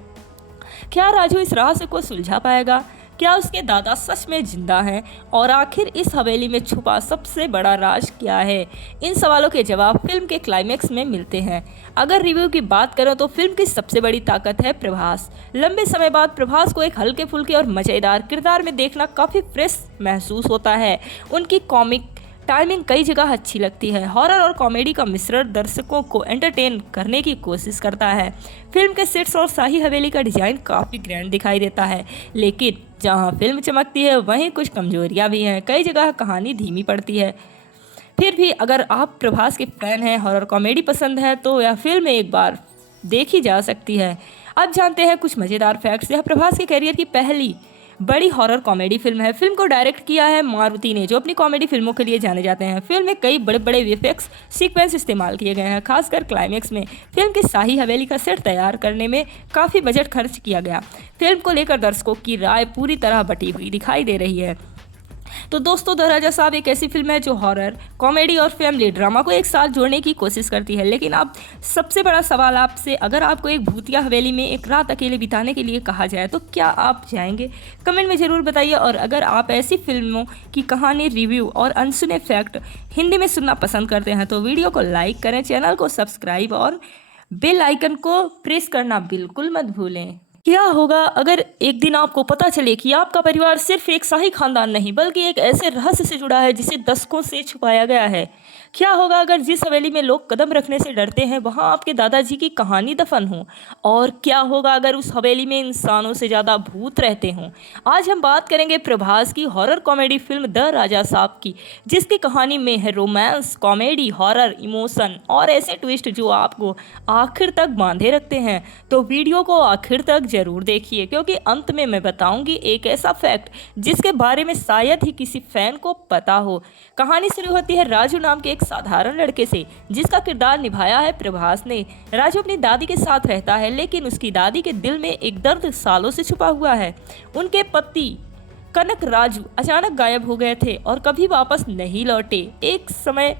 क्या राजू इस रहस्य को सुलझा पाएगा? क्या उसके दादा सच में जिंदा हैं? और आखिर इस हवेली में छुपा सबसे बड़ा राज क्या है? इन सवालों के जवाब फिल्म के क्लाइमेक्स में मिलते हैं। अगर रिव्यू की बात करें तो फिल्म की सबसे बड़ी ताकत है प्रभास। लंबे समय बाद प्रभास को एक हल्के फुल्के और मज़ेदार किरदार में देखना काफ़ी फ्रेश महसूस होता है। उनकी कॉमिक टाइमिंग कई जगह अच्छी लगती है। हॉरर और कॉमेडी का मिश्रण दर्शकों को एंटरटेन करने की कोशिश करता है। फिल्म के सेट्स और शाही हवेली का डिजाइन काफ़ी ग्रैंड दिखाई देता है, लेकिन जहां फिल्म चमकती है वहीं कुछ कमजोरियां भी हैं। कई जगह कहानी धीमी पड़ती है। फिर भी अगर आप प्रभास के फैन हैं, हॉरर कॉमेडी पसंद है, तो यह फिल्म एक बार देखी जा सकती है। अब जानते हैं कुछ मज़ेदार फैक्ट्स। यह प्रभास के करियर की पहली बड़ी हॉरर कॉमेडी फिल्म है। फिल्म को डायरेक्ट किया है मारुति ने, जो अपनी कॉमेडी फिल्मों के लिए जाने जाते हैं। फिल्म में कई बड़े बड़े वीएफएक्स सीक्वेंस इस्तेमाल किए गए हैं, खासकर क्लाइमेक्स में। फिल्म की शाही हवेली का सेट तैयार करने में काफ़ी बजट खर्च किया गया। फिल्म को लेकर दर्शकों की राय पूरी तरह बटी हुई दिखाई दे रही है। तो दोस्तों, द राजा साहब एक ऐसी फिल्म है जो हॉरर, कॉमेडी और फैमिली ड्रामा को एक साथ जोड़ने की कोशिश करती है। लेकिन अब सबसे बड़ा सवाल आपसे, अगर आपको एक भूतिया हवेली में एक रात अकेले बिताने के लिए कहा जाए तो क्या आप जाएंगे? कमेंट में ज़रूर बताइए। और अगर आप ऐसी फिल्मों की कहानी, रिव्यू और अनसुने फैक्ट हिंदी में सुनना पसंद करते हैं तो वीडियो को लाइक करें, चैनल को सब्सक्राइब और बेल आइकन को प्रेस करना बिल्कुल मत भूलें। क्या होगा अगर एक दिन आपको पता चले कि आपका परिवार सिर्फ एक शाही खानदान नहीं, बल्कि एक ऐसे रहस्य से जुड़ा है जिसे दशकों से छुपाया गया है? क्या होगा अगर जिस हवेली में लोग कदम रखने से डरते हैं वहां आपके दादाजी की कहानी दफन हो? और क्या होगा अगर उस हवेली में इंसानों से ज़्यादा भूत रहते हों? आज हम बात करेंगे प्रभास की हॉरर कॉमेडी फिल्म द राजा साहब की, जिसकी कहानी में है रोमांस, कॉमेडी, हॉरर, इमोशन और ऐसे ट्विस्ट जो आपको आखिर तक बांधे रखते हैं। तो वीडियो को आखिर तक जरूर देखिए, क्योंकि अंत में मैं बताऊंगी एक ऐसा फैक्ट जिसके बारे में शायद ही किसी फैन को पता हो। कहानी शुरू होती है राजू नाम के एक साधारण लड़के से, जिसका किरदार निभाया है प्रभास ने। राजू अपनी दादी के साथ रहता है, लेकिन उसकी दादी के दिल में एक दर्द सालों से छुपा हुआ है। उनके पति कनक राजू अचानक गायब हो गए थे और कभी वापस नहीं लौटे। एक समय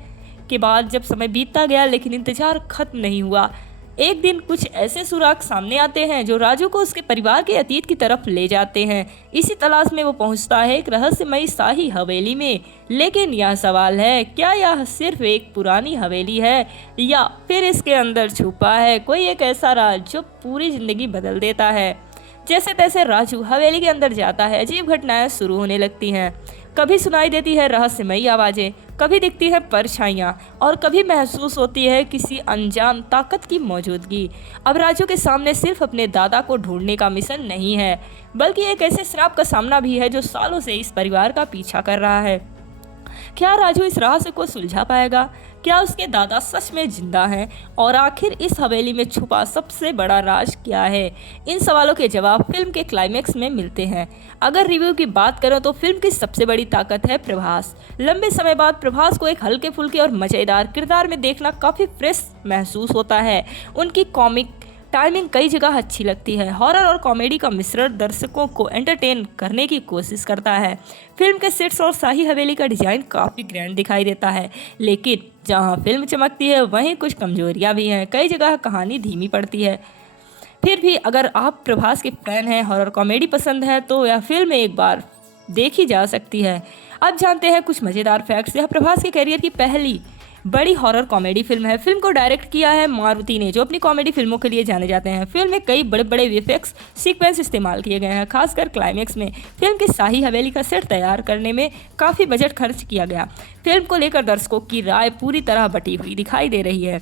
के बाद जब समय बीतता गया लेकिन इंतजार खत्म नहीं हुआ, एक दिन कुछ ऐसे सुराग सामने आते हैं जो राजू को उसके परिवार के अतीत की तरफ ले जाते हैं। इसी तलाश में वो पहुंचता है एक रहस्यमयी शाही हवेली में। लेकिन यह सवाल है, क्या यह सिर्फ एक पुरानी हवेली है या फिर इसके अंदर छुपा है कोई एक ऐसा राज जो पूरी जिंदगी बदल देता है? जैसे तैसे राजू हवेली के अंदर जाता है, अजीब घटनाएं शुरू होने लगती हैं। कभी सुनाई देती है रहस्यमयी आवाजें, कभी दिखती है परछाइयाँ और कभी महसूस होती है किसी अनजान ताकत की मौजूदगी। अब राजू के सामने सिर्फ अपने दादा को ढूंढने का मिशन नहीं है, बल्कि एक ऐसे श्राप का सामना भी है जो सालों से इस परिवार का पीछा कर रहा है। क्या राजू इस रहस्य को सुलझा पाएगा? क्या उसके दादा सच में जिंदा हैं? और आखिर इस हवेली में छुपा सबसे बड़ा राज क्या है? इन सवालों के जवाब फिल्म के क्लाइमेक्स में मिलते हैं। अगर रिव्यू की बात करें तो फिल्म की सबसे बड़ी ताकत है प्रभास। लंबे समय बाद प्रभास को एक हल्के फुल्के और मज़ेदार किरदार में देखना काफ़ी फ्रेश महसूस होता है। उनकी कॉमिक टाइमिंग कई जगह अच्छी लगती है। हॉरर और कॉमेडी का मिश्रण दर्शकों को एंटरटेन करने की कोशिश करता है। फिल्म के सेट्स और शाही हवेली का डिजाइन काफ़ी ग्रैंड दिखाई देता है, लेकिन जहां फिल्म चमकती है वहीं कुछ कमजोरियां भी हैं। कई जगह कहानी धीमी पड़ती है। फिर भी अगर आप प्रभास के फैन हैं, हॉरर कॉमेडी पसंद है, तो यह फिल्म एक बार देखी जा सकती है। अब जानते हैं कुछ मज़ेदार फैक्ट्स। यह प्रभास के करियर की पहली बड़ी हॉरर कॉमेडी फिल्म है। फिल्म को डायरेक्ट किया है मारुति ने, जो अपनी कॉमेडी फिल्मों के लिए जाने जाते हैं। फिल्म में कई बड़े बड़े वीएफएक्स सीक्वेंस इस्तेमाल किए गए हैं, खासकर क्लाइमेक्स में। फिल्म की शाही हवेली का सेट तैयार करने में काफ़ी बजट खर्च किया गया। फिल्म को लेकर दर्शकों की राय पूरी तरह बटी हुई दिखाई दे रही है।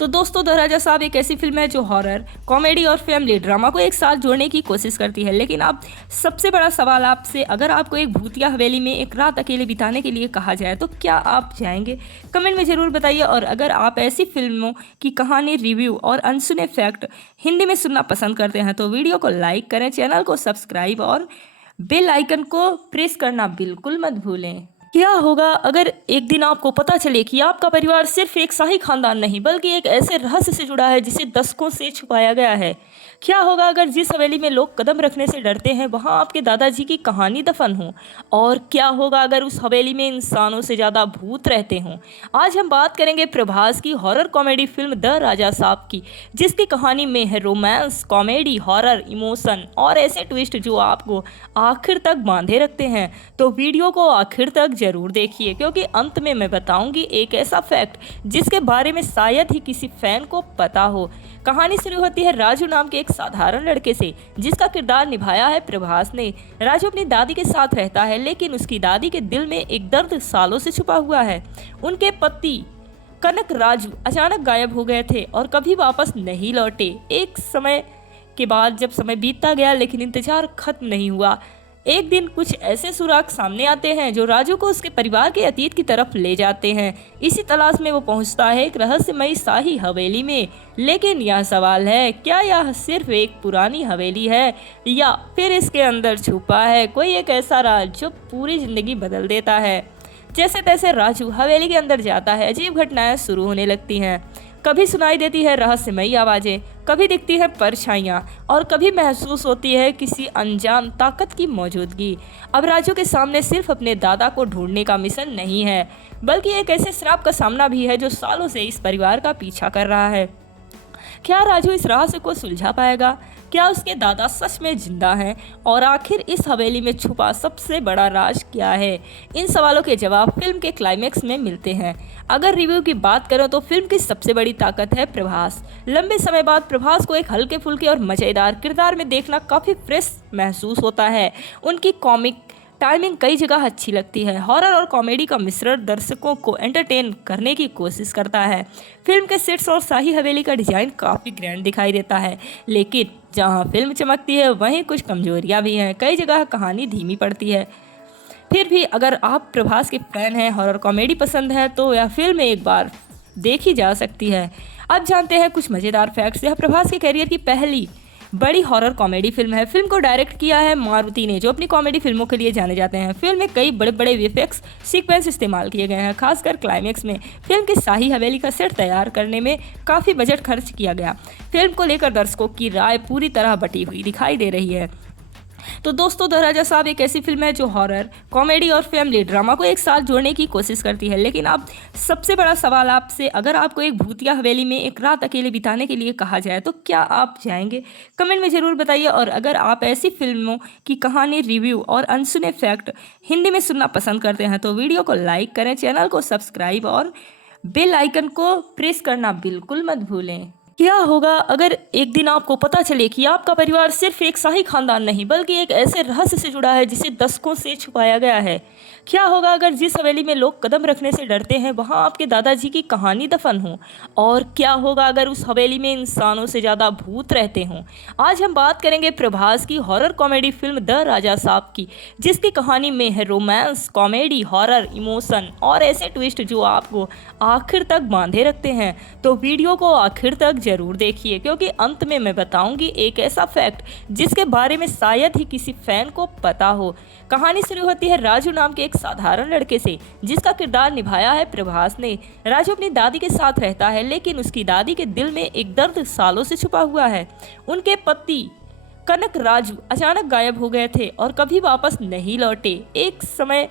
तो दोस्तों, द राजा साहब एक ऐसी फिल्म है जो हॉरर, कॉमेडी और फैमिली ड्रामा को एक साथ जोड़ने की कोशिश करती है। लेकिन अब सबसे बड़ा सवाल आपसे, अगर आपको एक भूतिया हवेली में एक रात अकेले बिताने के लिए कहा जाए तो क्या आप जाएंगे? कमेंट में ज़रूर बताइए। और अगर आप ऐसी फिल्मों की कहानी, रिव्यू और अनसुने फैक्ट हिंदी में सुनना पसंद करते हैं तो वीडियो को लाइक करें, चैनल को सब्सक्राइब और बेल आइकन को प्रेस करना बिल्कुल मत भूलें। क्या होगा अगर एक दिन आपको पता चले कि आपका परिवार सिर्फ एक शाही खानदान नहीं बल्कि एक ऐसे रहस्य से जुड़ा है जिसे दशकों से छुपाया गया है? क्या होगा अगर जिस हवेली में लोग कदम रखने से डरते हैं वहां आपके दादाजी की कहानी दफन हो? और क्या होगा अगर उस हवेली में इंसानों से ज़्यादा भूत रहते हों? आज हम बात करेंगे प्रभास की हॉरर कॉमेडी फिल्म द राजा साहब की, जिसकी कहानी में है रोमांस, कॉमेडी, हॉरर, इमोशन और ऐसे ट्विस्ट जो आपको आखिर तक बांधे रखते हैं। तो वीडियो को आखिर तक जरूर देखिए, क्योंकि अंत में मैं बताऊंगी एक ऐसा फैक्ट जिसके बारे में शायद ही किसी फैन को पता हो। कहानी शुरू होती है राजू नाम के एक साधारण लड़के से, जिसका किरदार निभाया है प्रभास ने। राजू अपनी दादी के साथ रहता है, लेकिन उसकी दादी के दिल में एक दर्द सालों से छुपा हुआ है। उनके पति कनक राजू अचानक गायब हो गए थे और कभी वापस नहीं लौटे। एक समय के बाद जब समय बीतता गया लेकिन इंतजार खत्म नहीं हुआ, एक दिन कुछ ऐसे सुराग सामने आते हैं जो राजू को उसके परिवार के अतीत की तरफ ले जाते हैं। इसी तलाश में वो पहुंचता है एक रहस्यमयी शाही हवेली में। लेकिन यह सवाल है, क्या यह सिर्फ एक पुरानी हवेली है या फिर इसके अंदर छुपा है कोई एक ऐसा राज जो पूरी जिंदगी बदल देता है? जैसे तैसे राजू हवेली के अंदर जाता है, अजीब घटनाएं शुरू होने लगती हैं। कभी सुनाई देती है रहस्यमयी आवाज़ें, कभी दिखती है परछाइयाँ और कभी महसूस होती है किसी अनजान ताकत की मौजूदगी। अब राजू के सामने सिर्फ अपने दादा को ढूंढने का मिशन नहीं है, बल्कि एक ऐसे श्राप का सामना भी है जो सालों से इस परिवार का पीछा कर रहा है। क्या राजू इस रहस्य को सुलझा पाएगा? क्या उसके दादा सच में जिंदा हैं? और आखिर इस हवेली में छुपा सबसे बड़ा राज क्या है? इन सवालों के जवाब फिल्म के क्लाइमेक्स में मिलते हैं। अगर रिव्यू की बात करें तो फिल्म की सबसे बड़ी ताकत है प्रभास। लंबे समय बाद प्रभास को एक हल्के फुल्के और मज़ेदार किरदार में देखना काफ़ी फ्रेश महसूस होता है। उनकी कॉमिक टाइमिंग कई जगह अच्छी लगती है। हॉरर और कॉमेडी का मिश्रण दर्शकों को एंटरटेन करने की कोशिश करता है। फिल्म के सेट्स और शाही हवेली का डिजाइन काफ़ी ग्रैंड दिखाई देता है, लेकिन जहां फिल्म चमकती है वहीं कुछ कमजोरियां भी हैं। कई जगह कहानी धीमी पड़ती है। फिर भी अगर आप प्रभास के फैन हैं, हॉरर कॉमेडी पसंद है, तो यह फिल्म एक बार देखी जा सकती है। अब जानते हैं कुछ मज़ेदार फैक्ट्स। यह प्रभास के करियर की पहली बड़ी हॉरर कॉमेडी फिल्म है। फिल्म को डायरेक्ट किया है मारुति ने, जो अपनी कॉमेडी फिल्मों के लिए जाने जाते हैं। फिल्म में कई बड़े बड़े वीएफएक्स सीक्वेंस इस्तेमाल किए गए हैं, खासकर क्लाइमेक्स में। फिल्म की शाही हवेली का सेट तैयार करने में काफ़ी बजट खर्च किया गया। फिल्म को लेकर दर्शकों की राय पूरी तरह बटी हुई दिखाई दे रही है। तो दोस्तों, द राजा साहब एक ऐसी फिल्म है जो हॉरर, कॉमेडी और फैमिली ड्रामा को एक साथ जोड़ने की कोशिश करती है। लेकिन अब सबसे बड़ा सवाल आपसे, अगर आपको एक भूतिया हवेली में एक रात अकेले बिताने के लिए कहा जाए तो क्या आप जाएंगे? कमेंट में ज़रूर बताइए। और अगर आप ऐसी फिल्मों की कहानी, रिव्यू और अनसुने फैक्ट हिंदी में सुनना पसंद करते हैं तो वीडियो को लाइक करें, चैनल को सब्सक्राइब और बेल आइकन को प्रेस करना बिल्कुल मत भूलें। क्या होगा अगर एक दिन आपको पता चले कि आपका परिवार सिर्फ एक शाही खानदान नहीं बल्कि एक ऐसे रहस्य से जुड़ा है जिसे दशकों से छुपाया गया है? क्या होगा अगर जिस हवेली में लोग कदम रखने से डरते हैं वहां आपके दादाजी की कहानी दफन हो? और क्या होगा अगर उस हवेली में इंसानों से ज़्यादा भूत रहते हों? आज हम बात करेंगे प्रभास की हॉरर कॉमेडी फिल्म द राजा साहब की, जिसकी कहानी में है रोमांस, कॉमेडी, हॉरर, इमोशन और ऐसे ट्विस्ट जो आपको आखिर तक बांधे रखते हैं। तो वीडियो को आखिर तक जरूर देखिए, क्योंकि अंत में मैं बताऊंगी एक ऐसा फैक्ट जिसके बारे में शायद ही किसी फैन को पता हो। कहानी शुरू होती है राजू नाम के एक साधारण लड़के से, जिसका किरदार निभाया है प्रभास ने। राजू अपनी दादी के साथ रहता है, लेकिन उसकी दादी के दिल में एक दर्द सालों से छुपा हुआ है। उनके पति कनक राजू अचानक गायब हो गए थे और कभी वापस नहीं लौटे। एक समय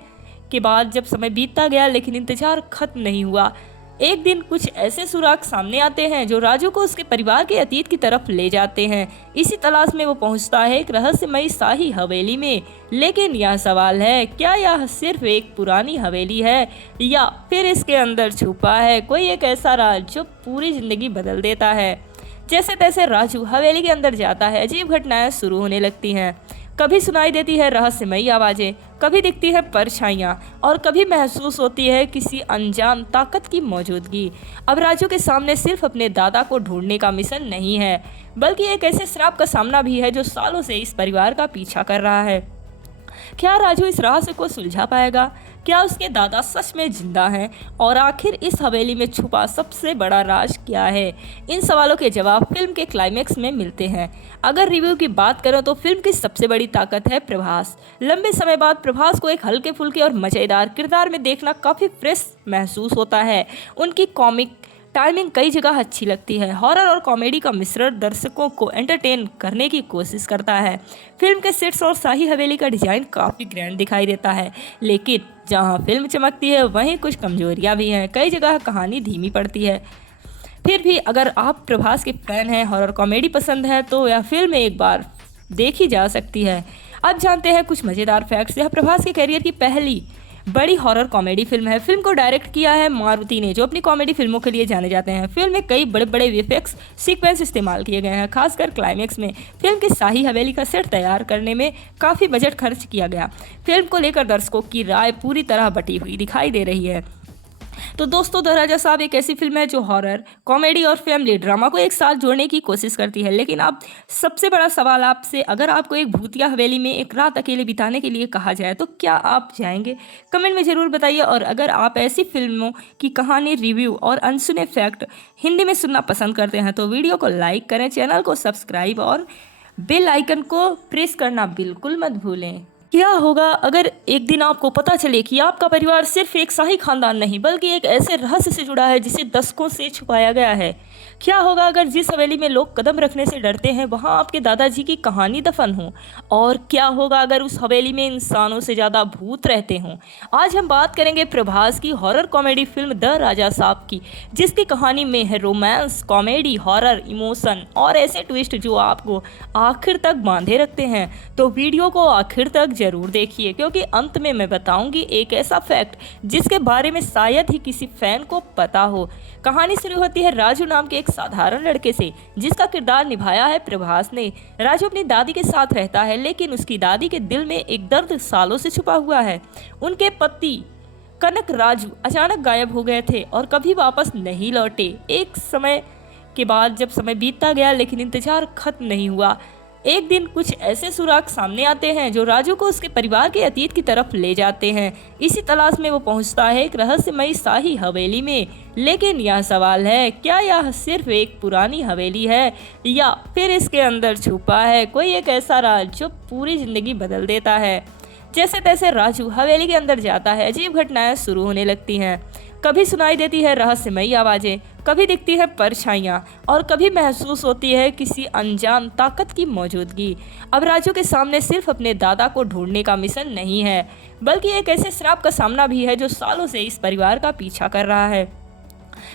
के बाद जब समय बीतता गया लेकिन इंतजार खत्म नहीं हुआ, एक दिन कुछ ऐसे सुराग सामने आते हैं जो राजू को उसके परिवार के अतीत की तरफ ले जाते हैं। इसी तलाश में वो पहुंचता है एक रहस्यमयी शाही हवेली में। लेकिन यह सवाल है, क्या यह सिर्फ एक पुरानी हवेली है या फिर इसके अंदर छुपा है कोई एक ऐसा राज जो पूरी जिंदगी बदल देता है? जैसे तैसे राजू हवेली के अंदर जाता है, अजीब घटनाएं शुरू होने लगती हैं। कभी सुनाई देती है रहस्यमयी आवाज़ें, कभी दिखती है परछाइयाँ और कभी महसूस होती है किसी अनजान ताकत की मौजूदगी। अब राजू के सामने सिर्फ अपने दादा को ढूंढने का मिशन नहीं है, बल्कि एक ऐसे श्राप का सामना भी है जो सालों से इस परिवार का पीछा कर रहा है। क्या राजू इस रहस्य को सुलझा पाएगा? क्या उसके दादा सच में जिंदा हैं? और आखिर इस हवेली में छुपा सबसे बड़ा राज क्या है? इन सवालों के जवाब फिल्म के क्लाइमेक्स में मिलते हैं। अगर रिव्यू की बात करें तो फिल्म की सबसे बड़ी ताकत है प्रभास। लंबे समय बाद प्रभास को एक हल्के फुल्के और मज़ेदार किरदार में देखना काफ़ी फ्रेश महसूस होता है। उनकी कॉमिक टाइमिंग कई जगह अच्छी लगती है। हॉरर और कॉमेडी का मिश्रण दर्शकों को एंटरटेन करने की कोशिश करता है। फिल्म के सेट्स और शाही हवेली का डिजाइन काफ़ी ग्रैंड दिखाई देता है, लेकिन जहां फिल्म चमकती है वहीं कुछ कमजोरियां भी हैं। कई जगह कहानी धीमी पड़ती है। फिर भी अगर आप प्रभास के फैन हैं, हॉरर कॉमेडी पसंद है, तो यह फिल्म एक बार देखी जा सकती है। अब जानते हैं कुछ मज़ेदार फैक्ट्स। यह प्रभास के करियर की पहली बड़ी हॉरर कॉमेडी फिल्म है। फिल्म को डायरेक्ट किया है मारुति ने, जो अपनी कॉमेडी फिल्मों के लिए जाने जाते हैं। फिल्म में कई बड़े बड़े वीएफएक्स सीक्वेंस इस्तेमाल किए गए हैं, खासकर क्लाइमेक्स में। फिल्म की शाही हवेली का सेट तैयार करने में काफ़ी बजट खर्च किया गया। फिल्म को लेकर दर्शकों की राय पूरी तरह बटी हुई दिखाई दे रही है। तो दोस्तों, द राजा साहब एक ऐसी फिल्म है जो हॉरर, कॉमेडी और फैमिली ड्रामा को एक साथ जोड़ने की कोशिश करती है। लेकिन अब सबसे बड़ा सवाल आपसे, अगर आपको एक भूतिया हवेली में एक रात अकेले बिताने के लिए कहा जाए तो क्या आप जाएंगे? कमेंट में ज़रूर बताइए। और अगर आप ऐसी फिल्मों की कहानी, रिव्यू और अनसुने फैक्ट हिंदी में सुनना पसंद करते हैं तो वीडियो को लाइक करें, चैनल को सब्सक्राइब और बेल आइकन को प्रेस करना बिल्कुल मत भूलें। क्या होगा अगर एक दिन आपको पता चले कि आपका परिवार सिर्फ एक शाही खानदान नहीं बल्कि एक ऐसे रहस्य से जुड़ा है जिसे दशकों से छुपाया गया है? क्या होगा अगर जिस हवेली में लोग कदम रखने से डरते हैं वहां आपके दादाजी की कहानी दफन हो? और क्या होगा अगर उस हवेली में इंसानों से ज़्यादा भूत रहते हों? आज हम बात करेंगे प्रभास की हॉरर कॉमेडी फिल्म द राजा साहब की, जिसकी कहानी में है रोमांस, कॉमेडी, हॉरर, इमोशन और ऐसे ट्विस्ट जो आपको आखिर तक बांधे रखते हैं। तो वीडियो को आखिर तक जरूर देखिए, क्योंकि अंत में मैं बताऊंगी एक ऐसा फैक्ट जिसके बारे में शायद ही किसी फैन को पता हो। कहानी शुरू होती है राजू नाम नाम के एक साधारण लड़के से, जिसका किरदार निभाया है प्रभास ने। राजू अपनी दादी के साथ रहता है, लेकिन उसकी दादी के दिल में एक दर्द सालों से छुपा हुआ है। उनके पति कनक राजू अचानक गायब हो गए थे और कभी वापस नहीं लौटे। एक समय के बाद जब समय बीतता गया, लेकिन इंतजार खत्म नहीं हुआ। एक दिन कुछ ऐसे सुराग सामने आते हैं जो राजू को उसके परिवार के अतीत की तरफ ले जाते हैं। इसी तलाश में वो पहुंचता है एक रहस्यमयी शाही हवेली में। लेकिन यह सवाल है, क्या यह सिर्फ एक पुरानी हवेली है या फिर इसके अंदर छुपा है कोई एक ऐसा राज जो पूरी जिंदगी बदल देता है। जैसे तैसे राजू हवेली के अंदर जाता है, अजीब घटनाएं शुरू होने लगती हैं। कभी सुनाई देती है रहस्यमयी आवाज़ें, कभी दिखती है परछाइयाँ और कभी महसूस होती है किसी अनजान ताकत की मौजूदगी। अब राजू के सामने सिर्फ अपने दादा को ढूंढने का मिशन नहीं है, बल्कि एक ऐसे श्राप का सामना भी है जो सालों से इस परिवार का पीछा कर रहा है।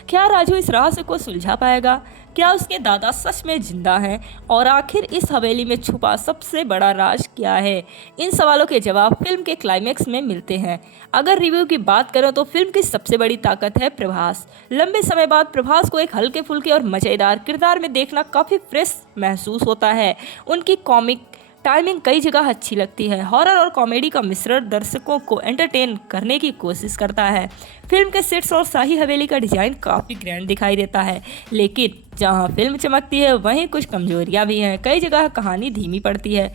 क्या राजू इस रहस्य को सुलझा पाएगा? क्या उसके दादा सच में जिंदा हैं? और आखिर इस हवेली में छुपा सबसे बड़ा राज क्या है? इन सवालों के जवाब फिल्म के क्लाइमेक्स में मिलते हैं। अगर रिव्यू की बात करें तो फिल्म की सबसे बड़ी ताकत है प्रभास। लंबे समय बाद प्रभास को एक हल्के फुल्के और मज़ेदार किरदार में देखना काफ़ी फ्रेश महसूस होता है। उनकी कॉमिक टाइमिंग कई जगह अच्छी लगती है। हॉरर और कॉमेडी का मिश्रण दर्शकों को एंटरटेन करने की कोशिश करता है। फिल्म के सेट्स और शाही हवेली का डिजाइन काफ़ी ग्रैंड दिखाई देता है, लेकिन जहां फिल्म चमकती है वहीं कुछ कमजोरियां भी हैं। कई जगह कहानी धीमी पड़ती है।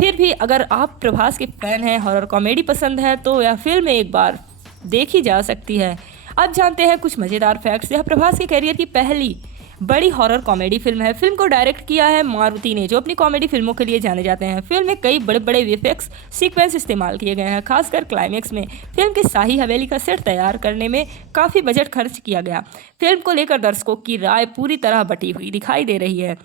फिर भी अगर आप प्रभास के फैन हैं, हॉरर कॉमेडी पसंद है, तो यह फिल्म एक बार देखी जा सकती है। अब जानते हैं कुछ मज़ेदार फैक्ट्स। यह प्रभास के करियर की पहली बड़ी हॉरर कॉमेडी फिल्म है। फिल्म को डायरेक्ट किया है मारुति ने, जो अपनी कॉमेडी फिल्मों के लिए जाने जाते हैं। फिल्म में कई बड़े बड़े वीएफएक्स सीक्वेंस इस्तेमाल किए गए हैं, खासकर क्लाइमेक्स में। फिल्म की शाही हवेली का सेट तैयार करने में काफ़ी बजट खर्च किया गया। फिल्म को लेकर दर्शकों की राय पूरी तरह बटी हुई दिखाई दे रही है।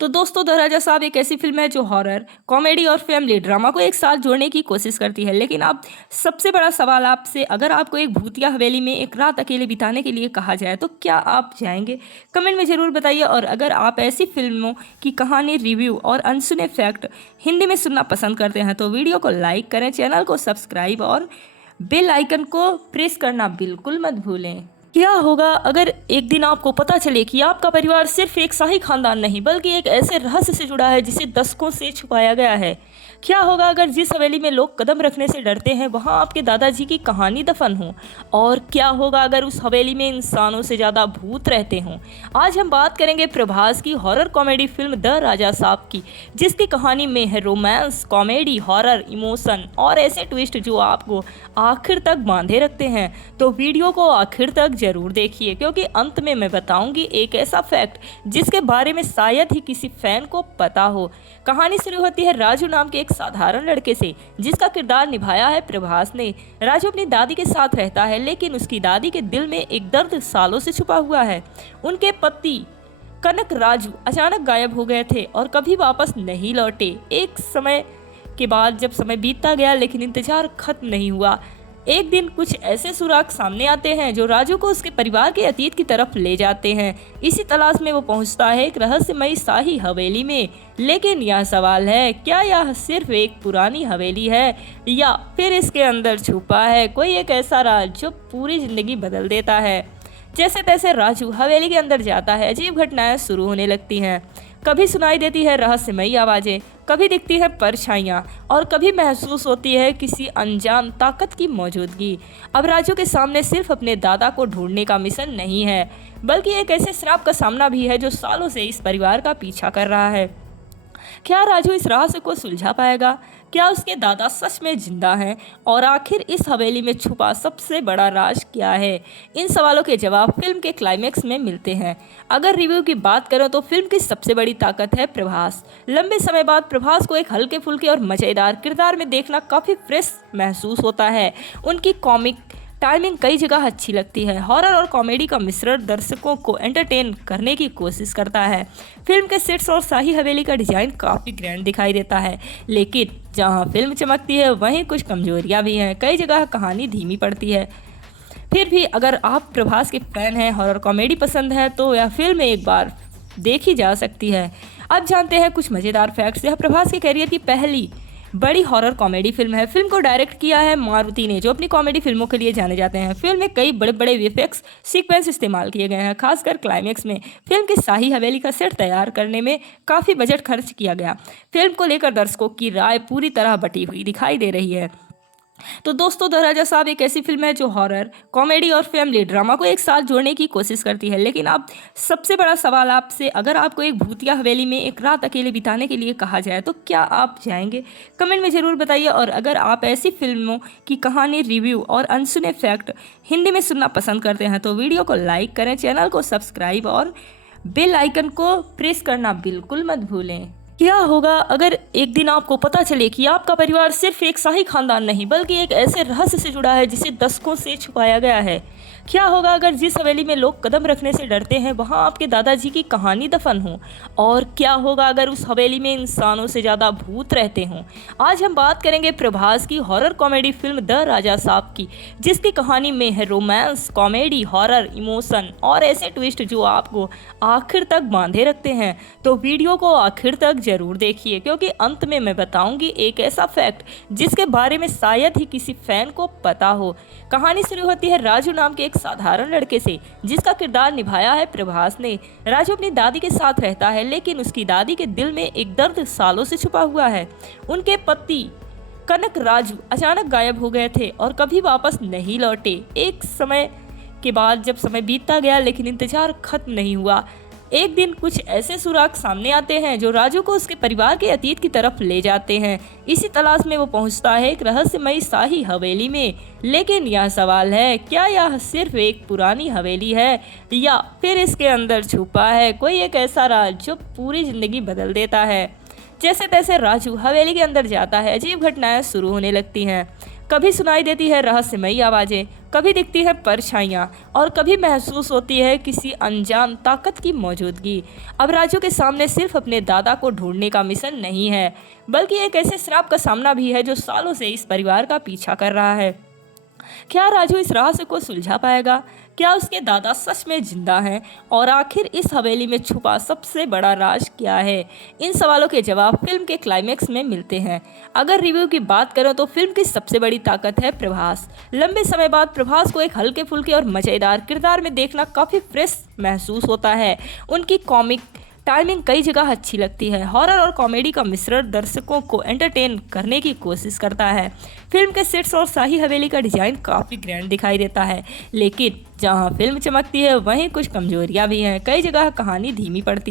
तो दोस्तों, द राजा साहब एक ऐसी फिल्म है जो हॉरर, कॉमेडी और फैमिली ड्रामा को एक साथ जोड़ने की कोशिश करती है। लेकिन अब सबसे बड़ा सवाल आपसे, अगर आपको एक भूतिया हवेली में एक रात अकेले बिताने के लिए कहा जाए तो क्या आप जाएंगे? कमेंट में ज़रूर बताइए। और अगर आप ऐसी फिल्मों की कहानी, रिव्यू और अनसुने फैक्ट हिंदी में सुनना पसंद करते हैं तो वीडियो को लाइक करें, चैनल को सब्सक्राइब और बेल आइकन को प्रेस करना बिल्कुल मत भूलें। क्या होगा अगर एक दिन आपको पता चले कि आपका परिवार सिर्फ एक शाही खानदान नहीं, बल्कि एक ऐसे रहस्य से जुड़ा है जिसे दशकों से छुपाया गया है? क्या होगा अगर जिस हवेली में लोग कदम रखने से डरते हैं वहां आपके दादाजी की कहानी दफन हो? और क्या होगा अगर उस हवेली में इंसानों से ज़्यादा भूत रहते हों? आज हम बात करेंगे प्रभास की हॉरर कॉमेडी फिल्म द राजा साहब की, जिसकी कहानी में है रोमांस, कॉमेडी, हॉरर, इमोशन और ऐसे ट्विस्ट जो आपको आखिर तक बांधे रखते हैं। तो वीडियो को आखिर तक जरूर देखिए, क्योंकि अंत में मैं बताऊंगी एक ऐसा फैक्ट जिसके बारे में शायद ही किसी फैन को पता हो। कहानी शुरू होती है राजू नाम के एक साधारण लड़के से, जिसका किरदार निभाया है प्रभास ने। राजू अपनी दादी के साथ रहता है, लेकिन उसकी दादी के दिल में एक दर्द सालों से छुपा हुआ है। उनके पति कनक राजू अचानक गायब हो गए थे और कभी वापस नहीं लौटे। एक समय के बाद जब समय बीतता गया, लेकिन इंतजार खत्म नहीं हुआ। एक दिन कुछ ऐसे सुराग सामने आते हैं जो राजू को उसके परिवार के अतीत की तरफ ले जाते हैं। इसी तलाश में वो पहुंचता है एक रहस्यमयी शाही हवेली में। लेकिन यह सवाल है, क्या यह सिर्फ एक पुरानी हवेली है या फिर इसके अंदर छुपा है कोई एक ऐसा राज जो पूरी जिंदगी बदल देता है? जैसे तैसे राजू हवेली के अंदर जाता है, अजीब घटनाएं शुरू होने लगती हैं। कभी सुनाई देती है रहस्यमयी आवाज़ें, कभी दिखती है परछाइयाँ और कभी महसूस होती है किसी अनजान ताकत की मौजूदगी। अब राजू के सामने सिर्फ अपने दादा को ढूंढने का मिशन नहीं है, बल्कि एक ऐसे श्राप का सामना भी है जो सालों से इस परिवार का पीछा कर रहा है। क्या राजू इस रहस्य को सुलझा पाएगा? क्या उसके दादा सच में जिंदा हैं? और आखिर इस हवेली में छुपा सबसे बड़ा राज क्या है? इन सवालों के जवाब फिल्म के क्लाइमेक्स में मिलते हैं। अगर रिव्यू की बात करें तो फिल्म की सबसे बड़ी ताकत है प्रभास। लंबे समय बाद प्रभास को एक हल्के फुल्के और मज़ेदार किरदार में देखना काफ़ी फ्रेश महसूस होता है। उनकी कॉमिक टाइमिंग कई जगह अच्छी लगती है। हॉरर और कॉमेडी का मिश्रण दर्शकों को एंटरटेन करने की कोशिश करता है। फिल्म के सेट्स और शाही हवेली का डिजाइन काफ़ी ग्रैंड दिखाई देता है, लेकिन जहां फिल्म चमकती है वहीं कुछ कमजोरियां भी हैं। कई जगह कहानी धीमी पड़ती है। फिर भी अगर आप प्रभास के फैन हैं, हॉरर कॉमेडी पसंद है, तो यह फिल्म एक बार देखी जा सकती है। अब जानते हैं कुछ मज़ेदार फैक्ट्स। यह प्रभास के करियर की पहली बड़ी हॉरर कॉमेडी फिल्म है। फिल्म को डायरेक्ट किया है मारुति ने, जो अपनी कॉमेडी फिल्मों के लिए जाने जाते हैं। फिल्म में कई बड़े बड़े वीएफएक्स सीक्वेंस इस्तेमाल किए गए हैं, खासकर क्लाइमेक्स में। फिल्म की शाही हवेली का सेट तैयार करने में काफ़ी बजट खर्च किया गया। फिल्म को लेकर दर्शकों की राय पूरी तरह बटी हुई दिखाई दे रही है। तो दोस्तों, द राजा साहब एक ऐसी फिल्म है जो हॉरर, कॉमेडी और फैमिली ड्रामा को एक साथ जोड़ने की कोशिश करती है। लेकिन अब सबसे बड़ा सवाल आपसे, अगर आपको एक भूतिया हवेली में एक रात अकेले बिताने के लिए कहा जाए तो क्या आप जाएंगे? कमेंट में ज़रूर बताइए। और अगर आप ऐसी फिल्मों की कहानी, रिव्यू और अनसुने फैक्ट हिंदी में सुनना पसंद करते हैं तो वीडियो को लाइक करें, चैनल को सब्सक्राइब और बेल आइकन को प्रेस करना बिल्कुल मत भूलें। क्या होगा अगर एक दिन आपको पता चले कि आपका परिवार सिर्फ एक शाही खानदान नहीं बल्कि एक ऐसे रहस्य से जुड़ा है जिसे दशकों से छुपाया गया है? क्या होगा अगर जिस हवेली में लोग कदम रखने से डरते हैं वहां आपके दादाजी की कहानी दफन हो? और क्या होगा अगर उस हवेली में इंसानों से ज़्यादा भूत रहते हों? आज हम बात करेंगे प्रभास की हॉरर कॉमेडी फिल्म द राजा साहब की, जिसकी कहानी में है रोमांस, कॉमेडी, हॉरर, इमोशन और ऐसे ट्विस्ट जो आपको आखिर तक बांधे रखते हैं। तो वीडियो को आखिर तक जरूर देखिए, क्योंकि अंत में मैं बताऊंगी एक ऐसा फैक्ट जिसके बारे में शायद ही किसी फैन को पता हो। कहानी शुरू होती है राजू नाम के एक साधारण लड़के से, जिसका किरदार निभाया है प्रभास ने। राजू अपनी दादी के साथ रहता है, लेकिन उसकी दादी के दिल में एक दर्द सालों से छुपा हुआ है। उनके पति कनक राजू अचानक गायब हो गए थे और कभी वापस नहीं लौटे। एक समय के बाद जब समय बीतता गया लेकिन इंतजार खत्म नहीं हुआ, एक दिन कुछ ऐसे सुराग सामने आते हैं जो राजू को उसके परिवार के अतीत की तरफ ले जाते हैं। इसी तलाश में वो पहुंचता है एक रहस्यमयी शाही हवेली में। लेकिन यह सवाल है, क्या यह सिर्फ एक पुरानी हवेली है या फिर इसके अंदर छुपा है कोई एक ऐसा राज जो पूरी जिंदगी बदल देता है? जैसे तैसे राजू हवेली के अंदर जाता है, अजीब घटनाएं शुरू होने लगती हैं। कभी सुनाई देती है रहस्यमयी आवाज़ें, कभी दिखती है परछाइयाँ और कभी महसूस होती है किसी अनजान ताकत की मौजूदगी। अब राजू के सामने सिर्फ अपने दादा को ढूंढने का मिशन नहीं है, बल्कि एक ऐसे श्राप का सामना भी है जो सालों से इस परिवार का पीछा कर रहा है। क्या राजू इस रहस्य को सुलझा पाएगा? क्या उसके दादा सच में जिंदा हैं? और आखिर इस हवेली में छुपा सबसे बड़ा राज क्या है? इन सवालों के जवाब फिल्म के क्लाइमेक्स में मिलते हैं। अगर रिव्यू की बात करें तो फिल्म की सबसे बड़ी ताकत है प्रभास। लंबे समय बाद प्रभास को एक हल्के फुल्के और मज़ेदार किरदार में देखना काफ़ी फ्रेश महसूस होता है। उनकी कॉमिक टाइमिंग कई जगह अच्छी लगती है। हॉरर और कॉमेडी का मिश्रण दर्शकों को एंटरटेन करने की कोशिश करता है। फिल्म के सेट्स और शाही हवेली का डिजाइन काफ़ी ग्रैंड दिखाई देता है, लेकिन जहां फिल्म चमकती है वहीं कुछ कमजोरियां भी हैं। कई जगह कहानी धीमी पड़ती है।